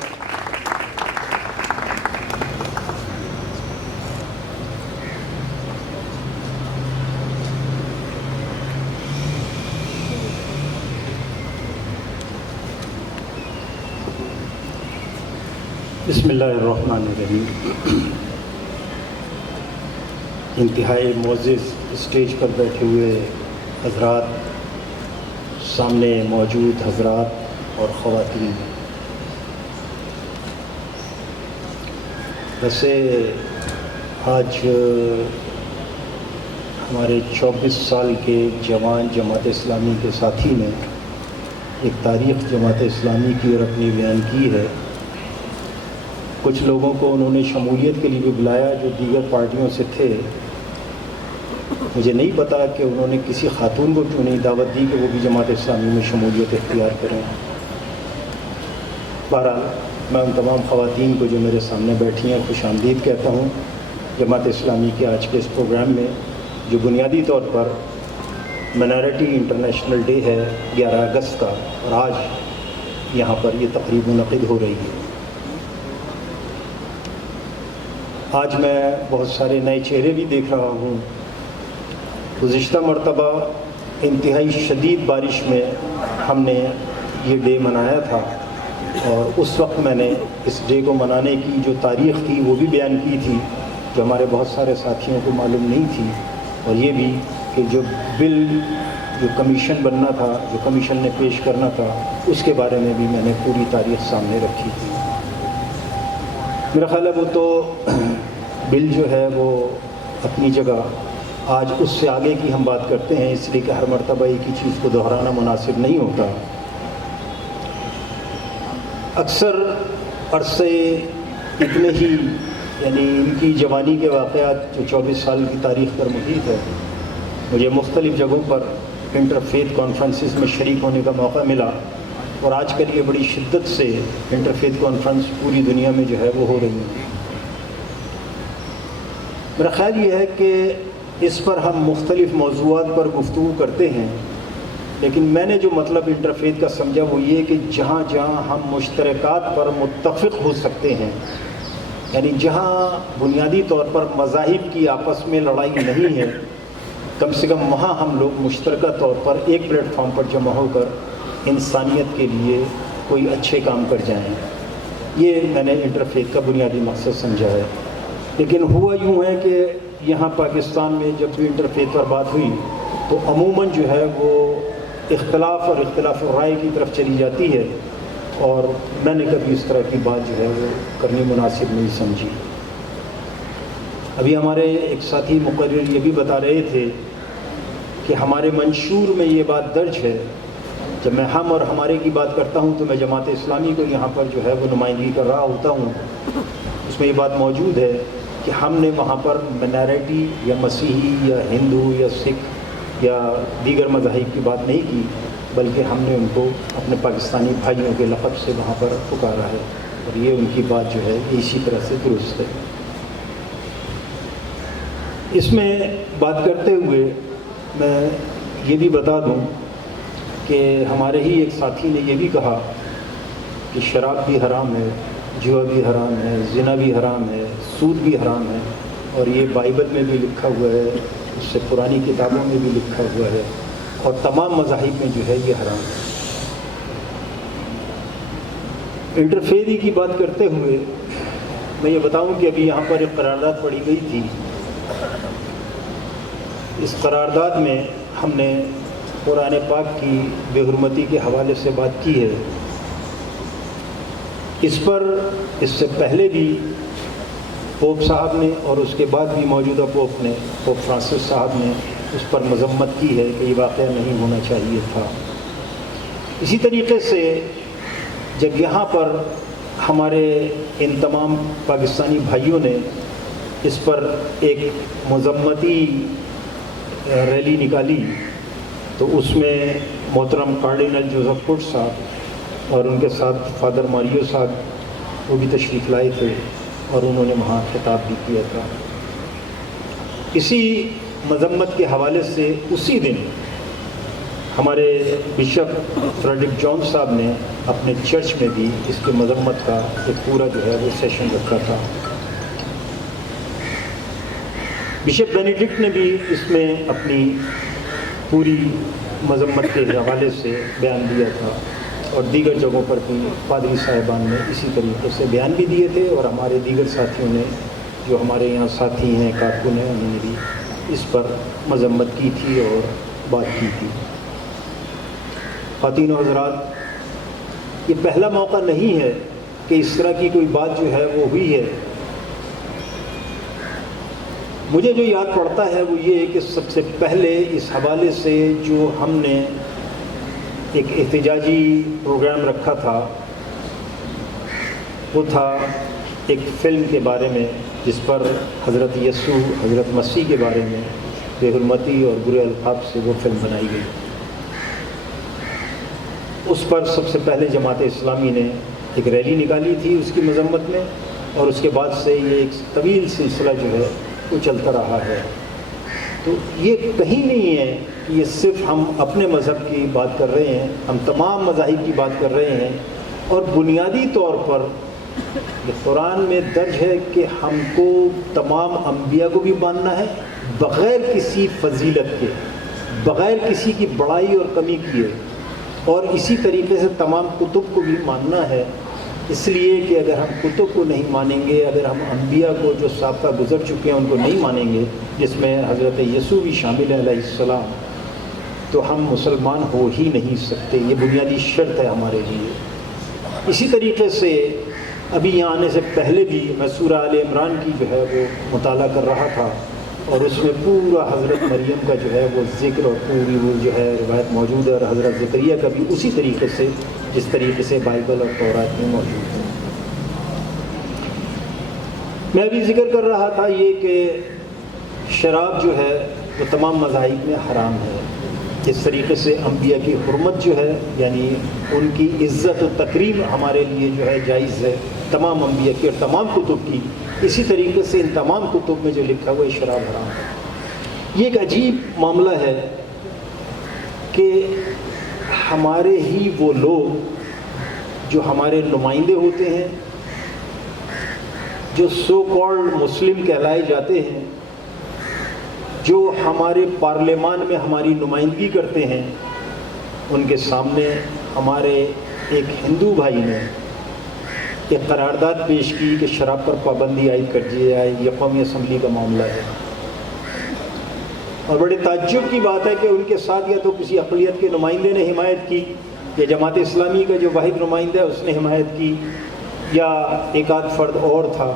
بسم اللہ الرحمن الرحیم. انتہائی معزز اسٹیج پر بیٹھے ہوئے حضرات, سامنے موجود حضرات اور خواتین, ویسے آج ہمارے 24 سال کے جوان جماعت اسلامی کے ساتھی نے ایک تاریخ جماعت اسلامی کی اور اپنی بیان کی ہے. کچھ لوگوں کو انہوں نے شمولیت کے لیے بھی بلایا جو دیگر پارٹیوں سے تھے. مجھے نہیں پتا کہ انہوں نے کسی خاتون کو کیوں نہیں دعوت دی کہ وہ بھی جماعت اسلامی میں شمولیت اختیار کریں. بہرحال میں ان تمام خواتین کو جو میرے سامنے بیٹھی ہیں خوش آمدید کہتا ہوں جماعت اسلامی کے آج کے اس پروگرام میں, جو بنیادی طور پر منارٹی انٹرنیشنل ڈے ہے 11 اگست کا, اور آج یہاں پر یہ تقریب منعقد ہو رہی ہے. آج میں بہت سارے نئے چہرے بھی دیکھ رہا ہوں. گزشتہ مرتبہ انتہائی شدید بارش میں ہم نے یہ ڈے منایا تھا، اور اس وقت میں نے اس ڈے کو منانے کی جو تاریخ تھی وہ بھی بیان کی تھی، جو ہمارے بہت سارے ساتھیوں کو معلوم نہیں تھی، اور یہ بھی کہ جو بل جو کمیشن بننا تھا، جو کمیشن نے پیش کرنا تھا، اس کے بارے میں بھی میں نے پوری تاریخ سامنے رکھی تھی۔ میرا خیال ہے وہ تو بل جو ہے وہ اپنی جگہ، آج اس سے آگے کی ہم بات کرتے ہیں، اس لیے کہ ہر مرتبہ ایک ہی چیز کو دہرانا مناسب نہیں ہوتا۔ اکثر عرصے اتنے ہی، یعنی ان کی جوانی کے واقعات جو 24 سال کی تاریخ پر محیط ہے، مجھے مختلف جگہوں پر انٹر فیتھ کانفرنسز میں شریک ہونے کا موقع ملا، اور آج کل یہ بڑی شدت سے انٹر فیتھ کانفرنس پوری دنیا میں جو ہے وہ ہو رہی ہیں۔ میرا خیال یہ ہے کہ اس پر ہم مختلف موضوعات پر گفتگو کرتے ہیں، لیکن میں نے جو مطلب انٹرفیتھ کا سمجھا وہ یہ کہ جہاں جہاں ہم مشترکات پر متفق ہو سکتے ہیں، یعنی جہاں بنیادی طور پر مذاہب کی آپس میں لڑائی نہیں ہے، کم سے کم وہاں ہم لوگ مشترکہ طور پر ایک پلیٹ فارم پر جمع ہو کر انسانیت کے لیے کوئی اچھے کام کر جائیں۔ یہ میں نے انٹرفیتھ کا بنیادی مقصد سمجھا ہے۔ لیکن ہوا یوں ہے کہ یہاں پاکستان میں جب بھی انٹرفیتھ پر بات ہوئی تو عموماً جو ہے وہ اختلاف اور اختلاف الرائے کی طرف چلی جاتی ہے، اور میں نے کبھی اس طرح کی بات جو ہے وہ کرنی مناسب نہیں سمجھی۔ ابھی ہمارے ایک ساتھی مقرر یہ بھی بتا رہے تھے کہ ہمارے منشور میں یہ بات درج ہے، جب میں ہم اور ہمارے کی بات کرتا ہوں تو میں جماعت اسلامی کو یہاں پر جو ہے وہ نمائندگی کر رہا ہوتا ہوں، اس میں یہ بات موجود ہے کہ ہم نے وہاں پر مائنارٹی یا مسیحی یا ہندو یا سکھ یا دیگر مذاہب کی بات نہیں کی، بلکہ ہم نے ان کو اپنے پاکستانی بھائیوں کے لقب سے وہاں پر پکارا ہے، اور یہ ان کی بات جو ہے اسی طرح سے درست ہے۔ اس میں بات کرتے ہوئے میں یہ بھی بتا دوں کہ ہمارے ہی ایک ساتھی نے یہ بھی کہا کہ شراب بھی حرام ہے، جوا بھی حرام ہے، زنا بھی حرام ہے، سود بھی حرام ہے، اور یہ بائبل میں بھی لکھا ہوا ہے، اس سے پرانی کتابوں میں بھی لکھا ہوا ہے، اور تمام مذاہب میں جو ہے یہ حرام ہے۔ انٹرفیری کی بات کرتے ہوئے میں یہ بتاؤں کہ ابھی یہاں پر ایک قرارداد پڑھی گئی تھی، اس قرارداد میں ہم نے قرآن پاک کی بے حرمتی کے حوالے سے بات کی ہے۔ اس پر اس سے پہلے بھی پوپ صاحب نے اور اس کے بعد بھی موجودہ پوپ نے، پوپ فرانسس صاحب نے اس پر مذمت کی ہے کہ یہ واقعہ نہیں ہونا چاہیے تھا۔ اسی طریقے سے جب یہاں پر ہمارے ان تمام پاکستانی بھائیوں نے اس پر ایک مذمتی ریلی نکالی تو اس میں محترم کارڈینل جوزف فٹ صاحب اور ان کے ساتھ فادر ماریو صاحب وہ بھی تشریف لائے تھے، اور انہوں نے وہاں خطاب بھی کیا تھا۔ اسی مذمت کے حوالے سے اسی دن ہمارے بشپ فریڈرک جون صاحب نے اپنے چرچ میں بھی اس کی مذمت کا ایک پورا جو ہے وہ سیشن رکھا تھا۔ بشپ بینیڈکٹ نے بھی اس میں اپنی پوری مذمت کے حوالے سے بیان دیا تھا، اور دیگر جگہوں پر بھی پادری صاحبان نے اسی طریقے سے بیان بھی دیے تھے، اور ہمارے دیگر ساتھیوں نے جو ہمارے یہاں ساتھی ہیں، کارکن ہیں، انہوں نے بھی اس پر مذمت کی تھی اور بات کی تھی۔ خواتین و حضرات، یہ پہلا موقع نہیں ہے کہ اس طرح کی کوئی بات جو ہے وہ ہوئی ہے۔ مجھے جو یاد پڑتا ہے وہ یہ ہے کہ سب سے پہلے اس حوالے سے جو ہم نے ایک احتجاجی پروگرام رکھا تھا وہ تھا ایک فلم کے بارے میں جس پر حضرت یسوع، حضرت مسیح کے بارے میں بے حرمتی اور برے القاب سے وہ فلم بنائی گئی۔ اس پر سب سے پہلے جماعت اسلامی نے ایک ریلی نکالی تھی اس کی مذمت میں، اور اس کے بعد سے یہ ایک طویل سلسلہ جو ہے وہ چلتا رہا ہے۔ تو یہ کہیں نہیں ہے کہ یہ صرف ہم اپنے مذہب کی بات کر رہے ہیں، ہم تمام مذاہب کی بات کر رہے ہیں، اور بنیادی طور پر یہ قرآن میں درج ہے کہ ہم کو تمام انبیاء کو بھی ماننا ہے بغیر کسی فضیلت کے، بغیر کسی کی بڑائی اور کمی کیے، اور اسی طریقے سے تمام کتب کو بھی ماننا ہے، اس لیے کہ اگر ہم کتب کو نہیں مانیں گے، اگر ہم انبیاء کو جو سابقہ گزر چکے ہیں ان کو نہیں مانیں گے، جس میں حضرت یسوع بھی شامل ہے علیہ السلام، تو ہم مسلمان ہو ہی نہیں سکتے۔ یہ بنیادی شرط ہے ہمارے لیے۔ اسی طریقے سے ابھی یہاں آنے سے پہلے بھی میں سورہ آل عمران کی جو ہے وہ مطالعہ کر رہا تھا، اور اس میں پورا حضرت مریم کا جو ہے وہ ذکر اور پوری وہ جو ہے روایت موجود ہے، اور حضرت زکریا کا بھی اسی طریقے سے جس طریقے سے بائبل اور تورات میں موجود ہے۔ میں ابھی ذکر کر رہا تھا یہ کہ شراب جو ہے وہ تمام مذاہب میں حرام ہے۔ اس طریقے سے انبیاء کی حرمت جو ہے، یعنی ان کی عزت و تکریم ہمارے لیے جو ہے جائز ہے، تمام انبیاء کی اور تمام کتب کی، اسی طریقے سے ان تمام کتب میں جو لکھا ہوا ہے شراب حرام ہے۔ یہ ایک عجیب معاملہ ہے کہ ہمارے ہی وہ لوگ جو ہمارے نمائندے ہوتے ہیں، جو سو کالڈ مسلم کہلائے جاتے ہیں، جو ہمارے پارلیمان میں ہماری نمائندگی کرتے ہیں، ان کے سامنے ہمارے ایک ہندو بھائی نے ایک قرارداد پیش کی کہ شراب پر پابندی عائد کر دی جائے، یہ قومی اسمبلی کا معاملہ ہے۔ اور بڑے تعجب کی بات ہے کہ ان کے ساتھ یا تو کسی اقلیت کے نمائندے نے حمایت کی، یا جماعت اسلامی کا جو واحد نمائندہ ہے اس نے حمایت کی، یا ایک آدھ فرد اور تھا۔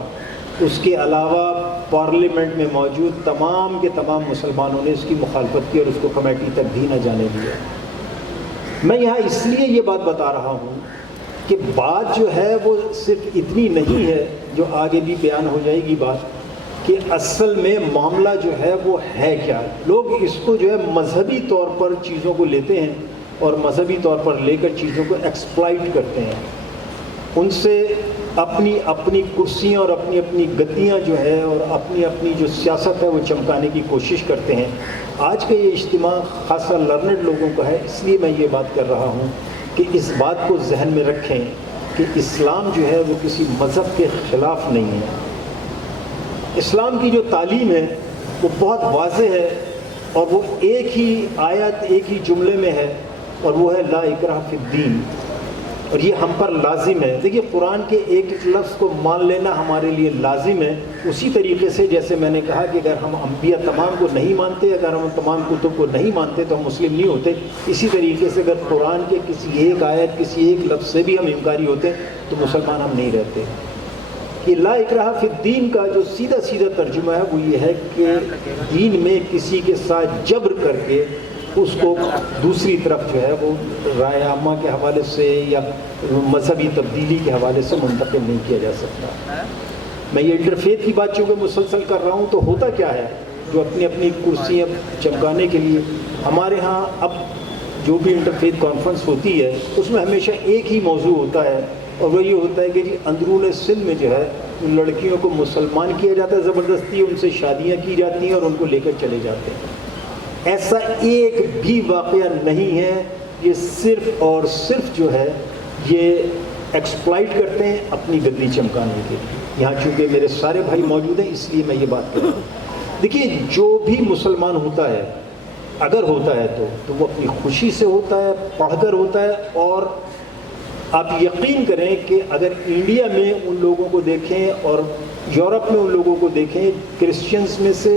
اس کے علاوہ پارلیمنٹ میں موجود تمام کے تمام مسلمانوں نے اس کی مخالفت کی اور اس کو کمیٹی تک بھی نہ جانے دیا۔ میں یہاں اس لیے یہ بات بتا رہا ہوں کہ بات جو ہے وہ صرف اتنی نہیں ہے، جو آگے بھی بیان ہو جائے گی بات، کہ اصل میں معاملہ جو ہے وہ ہے کیا۔ لوگ اس کو جو ہے مذہبی طور پر چیزوں کو لیتے ہیں اور مذہبی طور پر لے کر چیزوں کو ایکسپلائٹ کرتے ہیں، ان سے اپنی اپنی کرسیاں اور اپنی اپنی گدیاں جو ہے اور اپنی اپنی جو سیاست ہے وہ چمکانے کی کوشش کرتے ہیں۔ آج کا یہ اجتماع خاصا لرنڈ لوگوں کا ہے، اس لیے میں یہ بات کر رہا ہوں کہ اس بات کو ذہن میں رکھیں کہ اسلام جو ہے وہ کسی مذہب کے خلاف نہیں ہے۔ اسلام کی جو تعلیم ہے وہ بہت واضح ہے، اور وہ ایک ہی آیت ایک ہی جملے میں ہے، اور وہ ہے لا اکراہ فی الدین، اور یہ ہم پر لازم ہے۔ دیکھیے قرآن کے ایک ایک لفظ کو مان لینا ہمارے لیے لازم ہے، اسی طریقے سے جیسے میں نے کہا کہ اگر ہم انبیاء تمام کو نہیں مانتے، اگر ہم تمام کتب کو نہیں مانتے تو ہم مسلم نہیں ہوتے، اسی طریقے سے اگر قرآن کے کسی ایک آیت کسی ایک لفظ سے بھی ہم انکاری ہوتے تو مسلمان ہم نہیں رہتے۔ کہ لا اکراہ فی الدین کا جو سیدھا سیدھا ترجمہ ہے وہ یہ ہے کہ دین میں کسی کے ساتھ جبر کر کے اس کو دوسری طرف جو ہے وہ رائے عامہ کے حوالے سے یا مذہبی تبدیلی کے حوالے سے منتقل نہیں کیا جا سکتا۔ میں یہ انٹرفیت کی بات چونکہ مسلسل کر رہا ہوں، تو ہوتا کیا ہے جو اپنی اپنی کرسیاں چمکانے کے لیے، ہمارے ہاں اب جو بھی انٹرفیت کانفرنس ہوتی ہے اس میں ہمیشہ ایک ہی موضوع ہوتا ہے، اور وہ یہ ہوتا ہے کہ جی اندرون سندھ میں جو ہے ان لڑکیوں کو مسلمان کیا جاتا ہے زبردستی، ان سے شادیاں کی جاتی ہیں اور ان کو لے کر چلے جاتے ہیں۔ ایسا ایک بھی واقعہ نہیں ہے، یہ صرف اور صرف جو ہے یہ ایکسپلائٹ کرتے ہیں اپنی گدی چمکانے کے لیے۔ یہاں چونکہ میرے سارے بھائی موجود ہیں اس لیے میں یہ بات کر رہا ہوں۔ دیکھیے جو بھی مسلمان ہوتا ہے، اگر ہوتا ہے تو وہ اپنی خوشی سے ہوتا ہے، پڑھ کر ہوتا ہے، اور آپ یقین کریں کہ اگر انڈیا میں ان لوگوں کو دیکھیں اور یورپ میں ان لوگوں کو دیکھیں، کرسچنز میں سے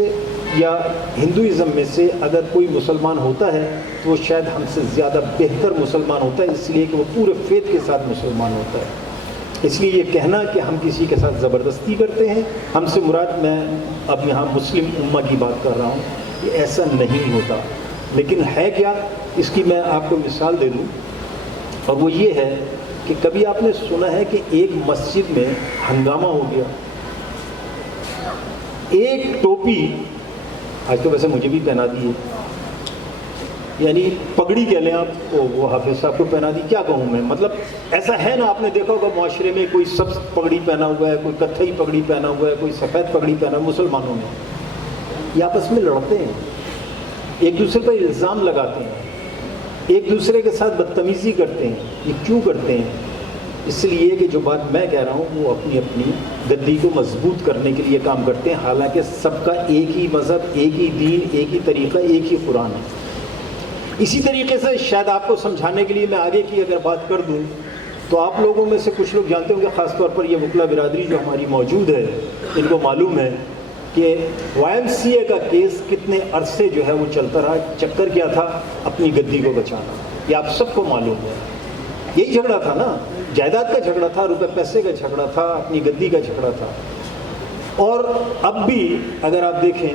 یا ہندوازم میں سے اگر کوئی مسلمان ہوتا ہے تو وہ شاید ہم سے زیادہ بہتر مسلمان ہوتا ہے، اس لیے کہ وہ پورے فیتھ کے ساتھ مسلمان ہوتا ہے۔ اس لیے یہ کہنا کہ ہم کسی کے ساتھ زبردستی کرتے ہیں، ہم سے مراد میں اب یہاں مسلم امہ کی بات کر رہا ہوں، یہ ایسا نہیں ہوتا۔ لیکن ہے کیا، اس کی میں آپ کو مثال دے دوں، اور وہ یہ ہے کہ کبھی آپ نے سنا ہے کہ ایک مسجد میں ہنگامہ ہو گیا، ایک ٹوپی آج تو ویسے مجھے بھی پہنا دی ہے، یعنی پگڑی کہہ لیں آپ، وہ حافظ صاحب کو پہنا دی، کیا کہوں میں، مطلب ایسا ہے نا، آپ نے دیکھا ہوگا معاشرے میں کوئی سبز پگڑی پہنا ہوا ہے، کوئی کتھئی پگڑی پہنا ہوا ہے، کوئی سفید پگڑی پہنا ہوا ہے، مسلمانوں میں یہ آپس میں لڑتے ہیں، ایک دوسرے پر الزام لگاتے ہیں، ایک دوسرے کے ساتھ بدتمیزی کرتے ہیں۔ یہ کیوں کرتے ہیں؟ اس لیے کہ جو بات میں کہہ رہا ہوں وہ اپنی اپنی گدی کو مضبوط کرنے کے لیے کام کرتے ہیں، حالانکہ سب کا ایک ہی مذہب، ایک ہی دین، ایک ہی طریقہ، ایک ہی قرآن ہے۔ اسی طریقے سے شاید آپ کو سمجھانے کے لیے میں آگے کی اگر بات کر دوں تو آپ لوگوں میں سے کچھ لوگ جانتے ہوں گے، خاص طور پر یہ وکلا برادری جو ہماری موجود ہے، ان کو معلوم ہے کہ YMCA کا کیس کتنے عرصے جو ہے وہ چلتا رہا. چکر کیا تھا؟ اپنی گدی کو بچانا. یہ آپ سب کو معلوم ہے. یہی جھگڑا تھا نا، جائیداد کا جھگڑا تھا، روپے پیسے کا جھگڑا تھا، اپنی گدی کا جھگڑا تھا. اور اب بھی اگر آپ دیکھیں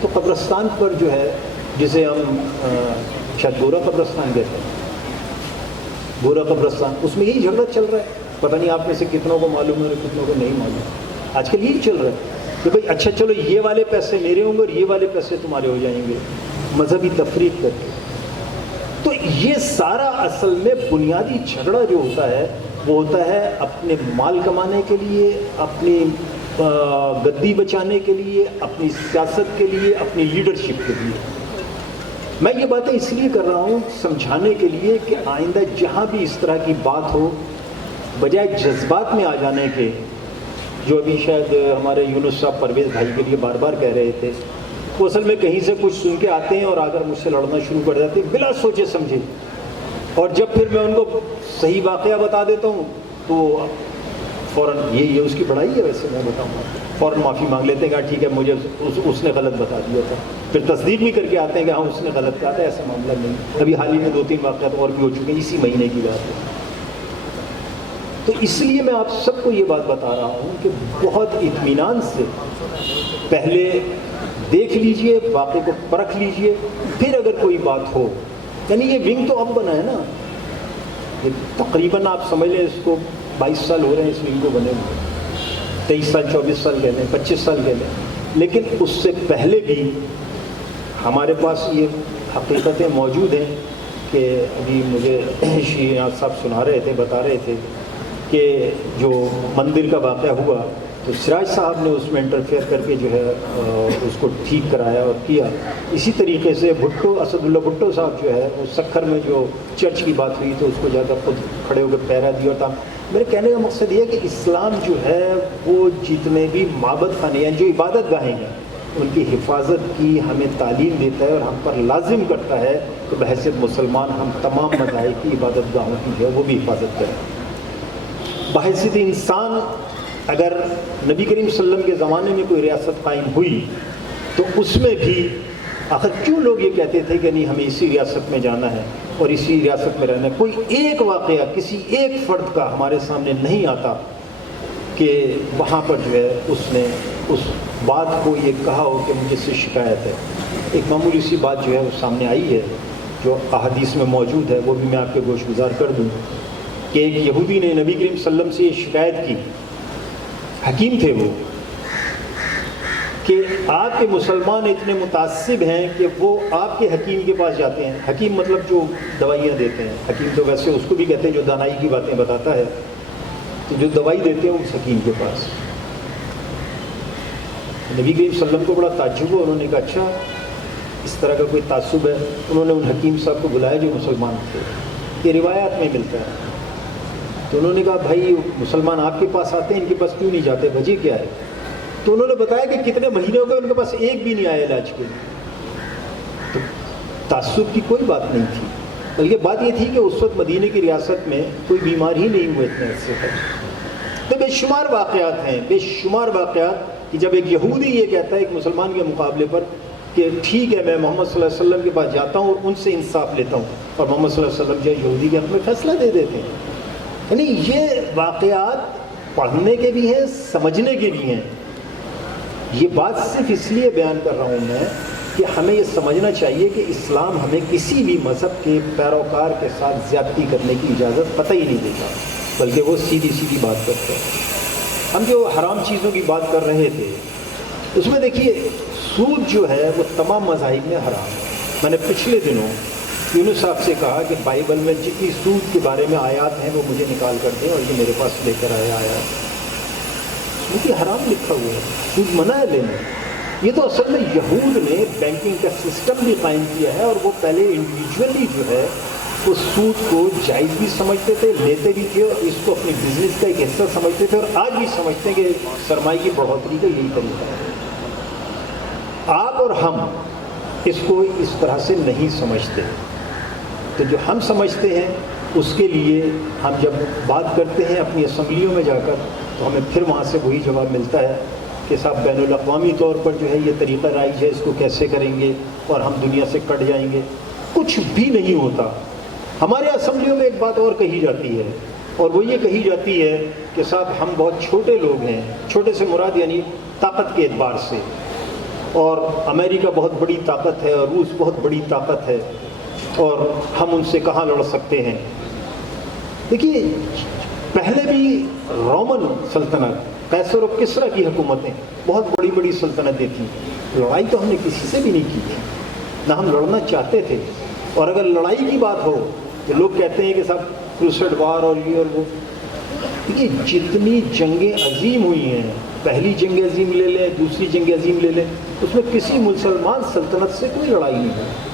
تو قبرستان پر جو ہے، جسے ہم شاید گورا قبرستان کہتے ہیں، گورا قبرستان، اس میں یہی جھگڑا چل رہا ہے. پتہ نہیں آپ میں سے کتنوں کو معلوم ہے اور کتنوں کو نہیں معلوم. آج کل یہی چل رہا ہے کہ بھائی اچھا چلو یہ والے پیسے میرے ہوں گے اور یہ والے پیسے تمہارے ہو جائیں گے، مذہبی تفریق کر کے. تو یہ سارا اصل میں بنیادی جھگڑا جو ہوتا ہے وہ ہوتا ہے اپنے مال کمانے کے لیے، اپنی گدی بچانے کے لیے، اپنی سیاست کے لیے، اپنی لیڈرشپ کے لیے. میں یہ باتیں اس لیے کر رہا ہوں سمجھانے کے لیے کہ آئندہ جہاں بھی اس طرح کی بات ہو، بجائے جذبات میں آ جانے کے، جو ابھی شاید ہمارے یونس صاحب پرویز بھائی کے لیے بار بار کہہ رہے تھے، وہ اصل میں کہیں سے کچھ سن کے آتے ہیں اور آ کر مجھ سے لڑنا شروع کر جاتے ہیں بلا سوچے سمجھے. اور جب پھر میں ان کو صحیح واقعہ بتا دیتا ہوں تو فوراً یہ اس کی بڑائی ہے. ویسے میں بتاؤں گا فوراً معافی مانگ لیتے ہیں کہ ٹھیک ہے مجھے اس نے غلط بتا دیا تھا. پھر تصدیق بھی کر کے آتے ہیں کہ ہاں اس نے غلط کہا تھا، ایسا معاملہ نہیں. ابھی حال ہی میں 2-3 واقعات اور بھی ہو چکے ہیں، اسی مہینے کی بات ہے. تو اس لیے میں آپ سب کو یہ بات بتا رہا ہوں کہ بہت اطمینان سے پہلے دیکھ لیجئے، واقعے کو پرکھ لیجئے، پھر اگر کوئی بات ہو. یعنی یہ ونگ تو اب بنا ہے نا، یہ تقریباً آپ سمجھ لیں اس کو 22 سال ہو رہے ہیں اس ونگ کو بنے ہوئے، 23 سال 24 سال کہہ لیں، 25 سال کہہ لیں. لیکن اس سے پہلے بھی ہمارے پاس یہ حقیقتیں موجود ہیں کہ ابھی مجھے شیعہ صاحب سنا رہے تھے، بتا رہے تھے کہ جو مندر کا واقعہ ہوا تو سراج صاحب نے اس میں انٹرفیئر کر کے جو ہے اس کو ٹھیک کرایا اور کیا. اسی طریقے سے بھٹو، اسد اللہ بھٹو صاحب جو ہے وہ سکھر میں جو چرچ کی بات ہوئی تو اس کو جا کر خود کھڑے ہو کے پہرا دیا. اور میرے کہنے کا مقصد یہ ہے کہ اسلام جو ہے وہ جتنے بھی معبد خانے ہیں، جو عبادت گاہیں ہیں، ان کی حفاظت کی ہمیں تعلیم دیتا ہے اور ہم پر لازم کرتا ہے کہ بحیثیت مسلمان ہم تمام مذاہب کی عبادت گاہوں کی جو ہے وہ بھی حفاظت کریں. بحیثیت انسان اگر نبی کریم صلی اللہ علیہ وسلم کے زمانے میں کوئی ریاست قائم ہوئی تو اس میں بھی آخر کیوں لوگ یہ کہتے تھے کہ نہیں ہمیں اسی ریاست میں جانا ہے اور اسی ریاست میں رہنا ہے. کوئی ایک واقعہ کسی ایک فرد کا ہمارے سامنے نہیں آتا کہ وہاں پر جو ہے اس نے اس بات کو یہ کہا ہو کہ مجھے سے شکایت ہے. ایک معمولی سی بات جو ہے وہ سامنے آئی ہے جو احادیث میں موجود ہے، وہ بھی میں آپ کے گوش گزار کر دوں کہ ایک یہودی نے نبی کریم صلی اللہ علیہ وسلم سے یہ شکایت کی، حکیم تھے وہ، کہ آپ کے مسلمان اتنے متعصب ہیں کہ وہ آپ کے حکیم کے پاس جاتے ہیں. حکیم مطلب جو دوائیاں دیتے ہیں، حکیم تو ویسے اس کو بھی کہتے ہیں جو دانائی کی باتیں بتاتا ہے، تو جو دوائی دیتے ہیں اس حکیم کے پاس. نبی کریم صلی اللہ علیہ وسلم کو بڑا تعجب ہوا. انہوں نے کہا اچھا اس طرح کا کوئی تعصب ہے. انہوں نے ان حکیم صاحب کو بلایا جو مسلمان تھے. یہ روایات میں ملتا ہے. تو انہوں نے کہا بھائی مسلمان آپ کے پاس آتے ہیں، ان کے پاس کیوں نہیں جاتے، وجہ کیا ہے؟ تو انہوں نے بتایا کہ کتنے مہینے ہو گئے ان کے پاس ایک بھی نہیں آیا علاج کے لیے. تو تعصب کی کوئی بات نہیں تھی، بلکہ بات یہ تھی کہ اس وقت مدینے کی ریاست میں کوئی بیمار ہی نہیں ہوئے اتنے عرصے تک. تو بے شمار واقعات ہیں، بے شمار واقعات کہ جب ایک یہودی یہ کہتا ہے ایک مسلمان کے مقابلے پر کہ ٹھیک ہے میں محمد صلی اللہ علیہ وسلم کے پاس جاتا ہوں اور ان سے انصاف لیتا ہوں، اور محمد صلی اللہ علیہ وسلم جو ہے یہودی کے حق میں فیصلہ دے دیتے ہیں. یعنی یہ واقعات پڑھنے کے بھی ہیں، سمجھنے کے بھی ہیں. یہ بات صرف اس لیے بیان کر رہا ہوں میں کہ ہمیں یہ سمجھنا چاہیے کہ اسلام ہمیں کسی بھی مذہب کے پیروکار کے ساتھ زیادتی کرنے کی اجازت قطعی نہیں دیتا، بلکہ وہ سیدھی سیدھی بات کرتے ہیں. ہم جو حرام چیزوں کی بات کر رہے تھے اس میں دیکھیے سود جو ہے وہ تمام مذاہب میں حرام ہے. میں نے پچھلے دنوں یونس صاحب سے کہا کہ بائبل میں جتنی سود کے بارے میں آیات ہیں وہ مجھے نکال کر دیں، اور یہ میرے پاس لے کر آیا سود حرام لکھا ہوا ہے، سود منع ہے لینا. یہ تو اصل میں یہود نے بینکنگ کا سسٹم بھی قائم کیا ہے، اور وہ پہلے انڈیویجولی جو ہے اس سود کو جائز بھی سمجھتے تھے، لیتے بھی تھے، اور اس کو اپنی بزنس کا ایک حصہ سمجھتے تھے، اور آج بھی سمجھتے ہیں کہ سرمایہ کی بڑھوتری کا یہی طریقہ ہے. آپ اور ہم اس کو اس طرح سے نہیں سمجھتے. تو جو ہم سمجھتے ہیں اس کے لیے ہم جب بات کرتے ہیں اپنی اسمبلیوں میں جا کر تو ہمیں پھر وہاں سے وہی جواب ملتا ہے کہ صاحب بین الاقوامی طور پر جو ہے یہ طریقہ رائج ہے، اس کو کیسے کریں گے اور ہم دنیا سے کٹ جائیں گے. کچھ بھی نہیں ہوتا. ہمارے اسمبلیوں میں ایک بات اور کہی جاتی ہے، اور وہ یہ کہی جاتی ہے کہ صاحب ہم بہت چھوٹے لوگ ہیں. چھوٹے سے مراد یعنی طاقت کے اعتبار سے، اور امریکہ بہت بڑی طاقت ہے اور روس بہت بڑی طاقت ہے اور ہم ان سے کہاں لڑ سکتے ہیں. دیکھیے پہلے بھی رومن سلطنت، قیصر و کسریٰ کی حکومتیں بہت بڑی بڑی سلطنتیں تھیں. لڑائی تو ہم نے کسی سے بھی نہیں کی تھی، نہ ہم لڑنا چاہتے تھے. اور اگر لڑائی کی بات ہو تو لوگ کہتے ہیں کہ صاحب کروسیڈ وار اور یہ اور وہ. دیکھیے جتنی جنگیں عظیم ہوئی ہیں، پہلی جنگ عظیم لے لیں، دوسری جنگ عظیم لے لیں، اس میں کسی مسلمان سلطنت سے کوئی لڑائی نہیں ہوئی.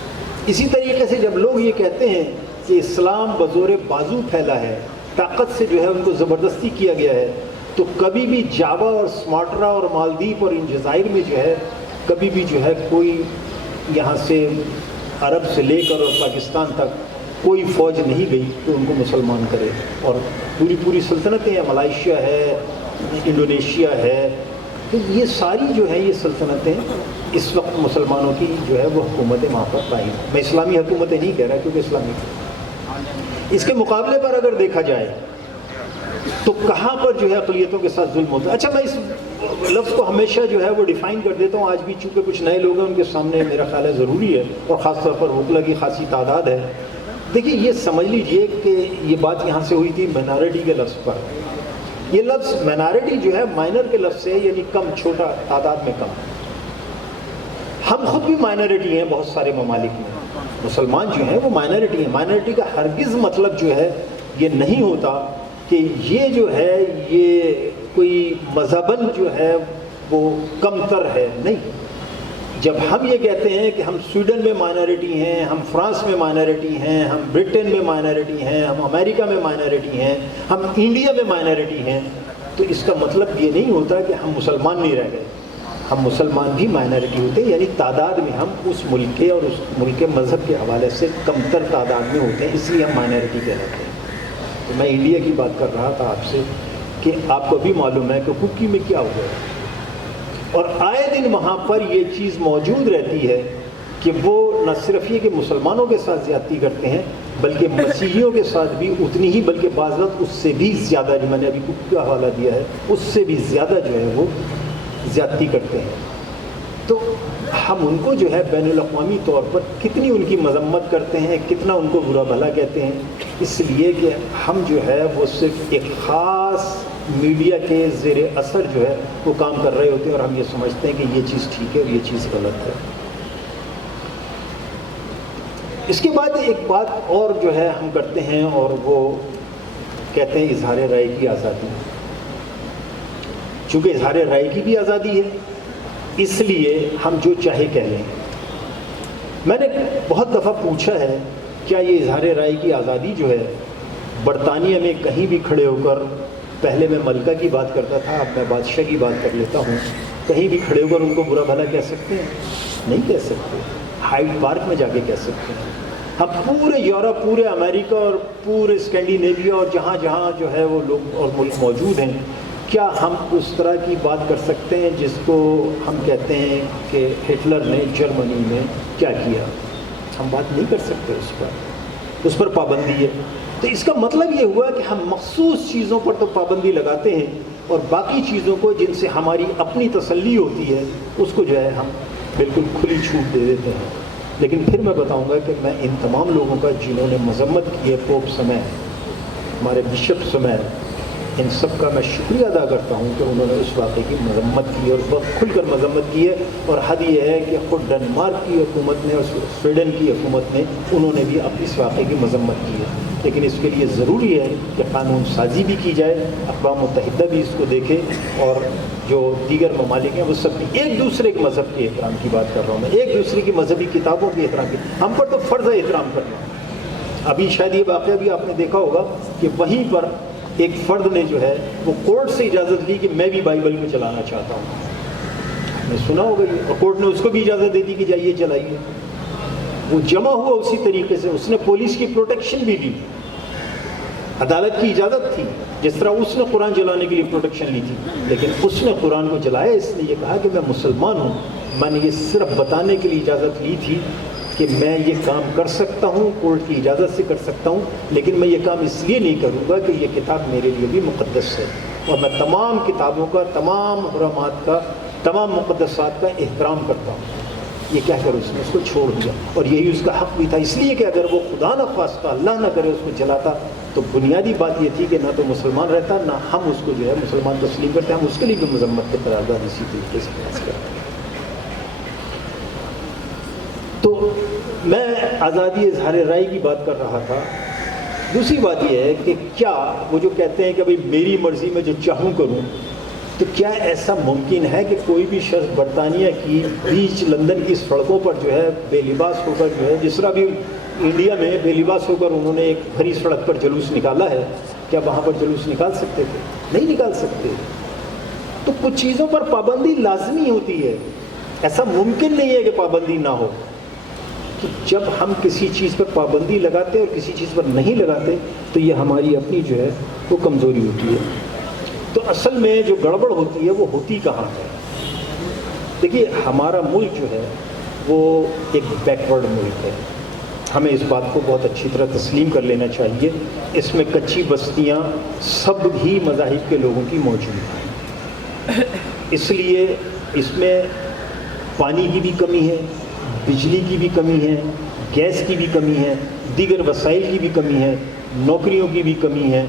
اسی طریقے سے جب لوگ یہ کہتے ہیں کہ اسلام بزور بازو پھیلا ہے، طاقت سے جو ہے ان کو زبردستی کیا گیا ہے، تو کبھی بھی جاوا اور سماٹرا اور مالدیپ اور ان جزائر میں جو ہے کبھی بھی جو ہے کوئی یہاں سے عرب سے لے کر اور پاکستان تک کوئی فوج نہیں گئی تو ان کو مسلمان کرے. اور پوری سلطنتیں ہیں، ملائیشیا ہے، انڈونیشیا ہے، تو یہ ساری جو ہے یہ سلطنتیں اس وقت مسلمانوں کی جو ہے وہ حکومتیں وہاں پر قائم ہیں. میں اسلامی حکومتیں نہیں کہہ رہا کیونکہ اسلامی اس کے مقابلے پر اگر دیکھا جائے تو کہاں پر جو ہے اقلیتوں کے ساتھ ظلم ہوتا ہے. اچھا میں اس لفظ کو ہمیشہ جو ہے وہ ڈیفائن کر دیتا ہوں. آج بھی چونکہ کچھ نئے لوگ ہیں ان کے سامنے میرا خیال ہے ضروری ہے، اور خاص طور پر وکلا کی خاصی تعداد ہے. دیکھیے یہ سمجھ لیجئے کہ یہ بات یہاں سے ہوئی تھی مائنارٹی کے لفظ پر. یہ لفظ مائنارٹی جو ہے مائنر کے لفظ سے یعنی کم، چھوٹا، تعداد میں کم. ہم خود بھی مائنارٹی ہیں بہت سارے ممالک میں. مسلمان جو ہیں وہ مائنارٹی ہیں. مائنارٹی کا ہرگز مطلب جو ہے یہ نہیں ہوتا کہ یہ جو ہے یہ کوئی مذہباً جو ہے وہ کم تر ہے. نہیں. جب ہم یہ کہتے ہیں کہ ہم سویڈن میں مائنارٹی ہیں، ہم فرانس میں مائنارٹی ہیں، ہم برٹن میں مائنارٹی ہیں، ہم امریکہ میں مائنارٹی ہیں، ہم انڈیا میں مائنارٹی ہیں، تو اس کا مطلب یہ نہیں ہوتا کہ ہم مسلمان نہیں رہ گئے. ہم مسلمان بھی مائنارٹی ہوتے ہیں، یعنی تعداد میں ہم اس ملک کے اور اس ملک کے مذہب کے حوالے سے کم تر تعداد میں ہوتے ہیں، اس لیے ہم مائنارٹی کہلاتے ہیں. تو میں انڈیا کی بات کر رہا تھا آپ سے کہ آپ کو بھی معلوم ہے کہ کوکی میں کیا ہوا ہے، اور آئے دن وہاں پر یہ چیز موجود رہتی ہے کہ وہ نہ صرف یہ کہ مسلمانوں کے ساتھ زیادتی کرتے ہیں بلکہ مسیحیوں کے ساتھ بھی اتنی ہی، بلکہ بعض وقت اس سے بھی زیادہ، جو میں نے ابھی کوکی کا حوالہ دیا ہے اس سے بھی زیادہ جو ہے وہ زیادتی کرتے ہیں. تو ہم ان کو جو ہے بین الاقوامی طور پر کتنی ان کی مذمت کرتے ہیں، کتنا ان کو برا بھلا کہتے ہیں، اس لیے کہ ہم جو ہے وہ صرف ایک خاص میڈیا کے زیر اثر جو ہے وہ کام کر رہے ہوتے ہیں، اور ہم یہ سمجھتے ہیں کہ یہ چیز ٹھیک ہے اور یہ چیز غلط ہے. اس کے بعد ایک بات اور جو ہے ہم کرتے ہیں، اور وہ کہتے ہیں اظہار رائے کی آزادی. چونکہ اظہار رائے کی بھی آزادی ہے اس لیے ہم جو چاہے کہہ لیں. میں نے بہت دفعہ پوچھا ہے کیا یہ اظہار رائے کی آزادی جو ہے برطانیہ میں کہیں بھی کھڑے ہو کر، پہلے میں ملکہ کی بات کرتا تھا، اب میں بادشاہ کی بات کر لیتا ہوں، کہیں بھی کھڑے ہو کر ان کو برا بھلا کہہ سکتے ہیں؟ نہیں کہہ سکتے. ہائیڈ پارک میں جا کے کہہ سکتے ہیں. ہم پورے یورپ، پورے امریکہ اور پورے اسکینڈینیویا اور جہاں جہاں جو ہے وہ لوگ اور ملک موجود ہیں، کیا ہم اس طرح کی بات کر سکتے ہیں جس کو ہم کہتے ہیں کہ ہٹلر نے جرمنی میں کیا کیا؟ ہم بات نہیں کر سکتے اس پر پابندی ہے. تو اس کا مطلب یہ ہوا کہ ہم مخصوص چیزوں پر تو پابندی لگاتے ہیں اور باقی چیزوں کو جن سے ہماری اپنی تسلی ہوتی ہے اس کو جو ہے ہم بالکل کھلی چھوٹ دے دیتے ہیں. لیکن پھر میں بتاؤں گا کہ میں ان تمام لوگوں کا جنہوں نے مذمت کی ہے، پوپ سمیت، ہمارے بشپ سمیت، ان سب کا میں شکریہ ادا کرتا ہوں کہ انہوں نے اس واقعے کی مذمت کی اور بہت کھل کر مذمت کی ہے. اور حد یہ ہے کہ خود ڈنمارک کی حکومت نے اور سویڈن کی حکومت نے انہوں نے بھی اب اس واقعے کی مذمت کی ہے. لیکن اس کے لیے ضروری ہے کہ قانون سازی بھی کی جائے، اقوام متحدہ بھی اس کو دیکھے، اور جو دیگر ممالک ہیں وہ سب بھی ایک دوسرے کے مذہب کے احترام کی بات کر رہا ہوں میں، ایک دوسرے کی مذہبی کتابوں کے احترام کی. ہم پر تو فرض ہے احترام کرنا. ابھی شاید یہ واقعہ بھی آپ نے دیکھا ہوگا کہ وہیں پر ایک فرد نے جو ہے وہ کورٹ سے اجازت لی کہ میں بھی بائبل کو چلانا چاہتا ہوں. نے سنا ہوگا یہ, اور کورٹ نے اس کو بھی اجازت دے دی کہ جائیے چلائیے. وہ جمع ہوا اسی طریقے سے, اس نے پولیس کی پروٹیکشن بھی دی, عدالت کی اجازت تھی, جس طرح اس نے قرآن جلانے کے لیے پروٹیکشن لی تھی, لیکن اس نے قرآن کو جلایا. اس نے یہ کہا کہ میں مسلمان ہوں, میں نے یہ صرف بتانے کے لیے اجازت لی تھی کہ میں یہ کام کر سکتا ہوں, کورٹ کی اجازت سے کر سکتا ہوں, لیکن میں یہ کام اس لیے نہیں کروں گا کہ یہ کتاب میرے لیے بھی مقدس ہے, اور میں تمام کتابوں کا, تمام حرمات کا, تمام مقدسات کا احترام کرتا ہوں. یہ کہہ کر اس نے اس کو چھوڑ دیا, اور یہی اس کا حق بھی تھا, اس لیے کہ اگر وہ خدا نہ خواستہ, اللہ نہ کرے, اس کو جلاتا تو بنیادی بات یہ تھی کہ نہ تو مسلمان رہتا, نہ ہم اس کو جو ہے مسلمان تسلیم کرتے. ہم اس کے لیے بھی مذمت کے قرارداد اسی طریقے سے پیش کرتے ہیں. تو میں آزادی اظہار رائے کی بات کر رہا تھا. دوسری بات یہ ہے کہ کیا وہ جو کہتے ہیں کہ بھائی میری مرضی میں جو چاہوں کروں, تو کیا ایسا ممکن ہے کہ کوئی بھی شخص برطانیہ کی بیچ لندن کی سڑکوں پر جو ہے بے لباس ہو کر جو ہے, جس طرح بھی انڈیا میں بے لباس ہو کر انہوں نے ایک بھری سڑک پر جلوس نکالا ہے, کیا وہاں پر جلوس نکال سکتے تھے؟ نہیں نکال سکتے. تو کچھ چیزوں پر پابندی لازمی ہوتی ہے, ایسا ممکن نہیں ہے کہ پابندی نہ ہو. کہ جب ہم کسی چیز پر پابندی لگاتے اور کسی چیز پر نہیں لگاتے تو یہ ہماری اپنی جو ہے وہ کمزوری ہوتی ہے. تو اصل میں جو گڑبڑ ہوتی ہے وہ ہوتی کہاں ہے؟ دیکھیے ہمارا ملک جو ہے وہ ایک بیکورڈ ملک ہے, ہمیں اس بات کو بہت اچھی طرح تسلیم کر لینا چاہیے. اس میں کچی بستیاں سب ہی مذاہب کے لوگوں کی موجود ہیں, اس لیے اس میں پانی کی بھی کمی ہے, بجلی کی بھی کمی ہے, گیس کی بھی کمی ہے, دیگر وسائل کی بھی کمی ہے, نوکریوں کی بھی کمی ہے.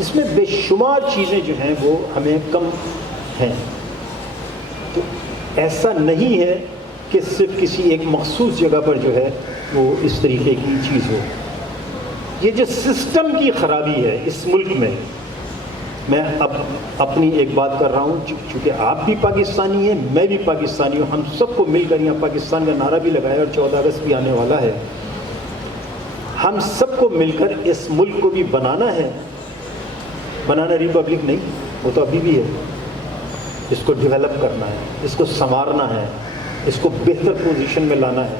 اس میں بے شمار چیزیں جو ہیں وہ ہمیں کم ہیں. تو ایسا نہیں ہے کہ صرف کسی ایک مخصوص جگہ پر جو ہے وہ اس طریقے کی چیز ہو. یہ جو سسٹم کی خرابی ہے اس ملک میں, میں اب اپنی ایک بات کر رہا ہوں, چونکہ آپ بھی پاکستانی ہیں, میں بھی پاکستانی ہوں, ہم سب کو مل کر یہاں پاکستان کا نعرہ بھی لگایا اور 14 اگست بھی آنے والا ہے. ہم سب کو مل کر اس ملک کو بھی بنانا ہے. بنانا ریپبلک نہیں, وہ تو ابھی بھی ہے, اس کو ڈیولپ کرنا ہے, اس کو سنوارنا ہے, اس کو بہتر پوزیشن میں لانا ہے.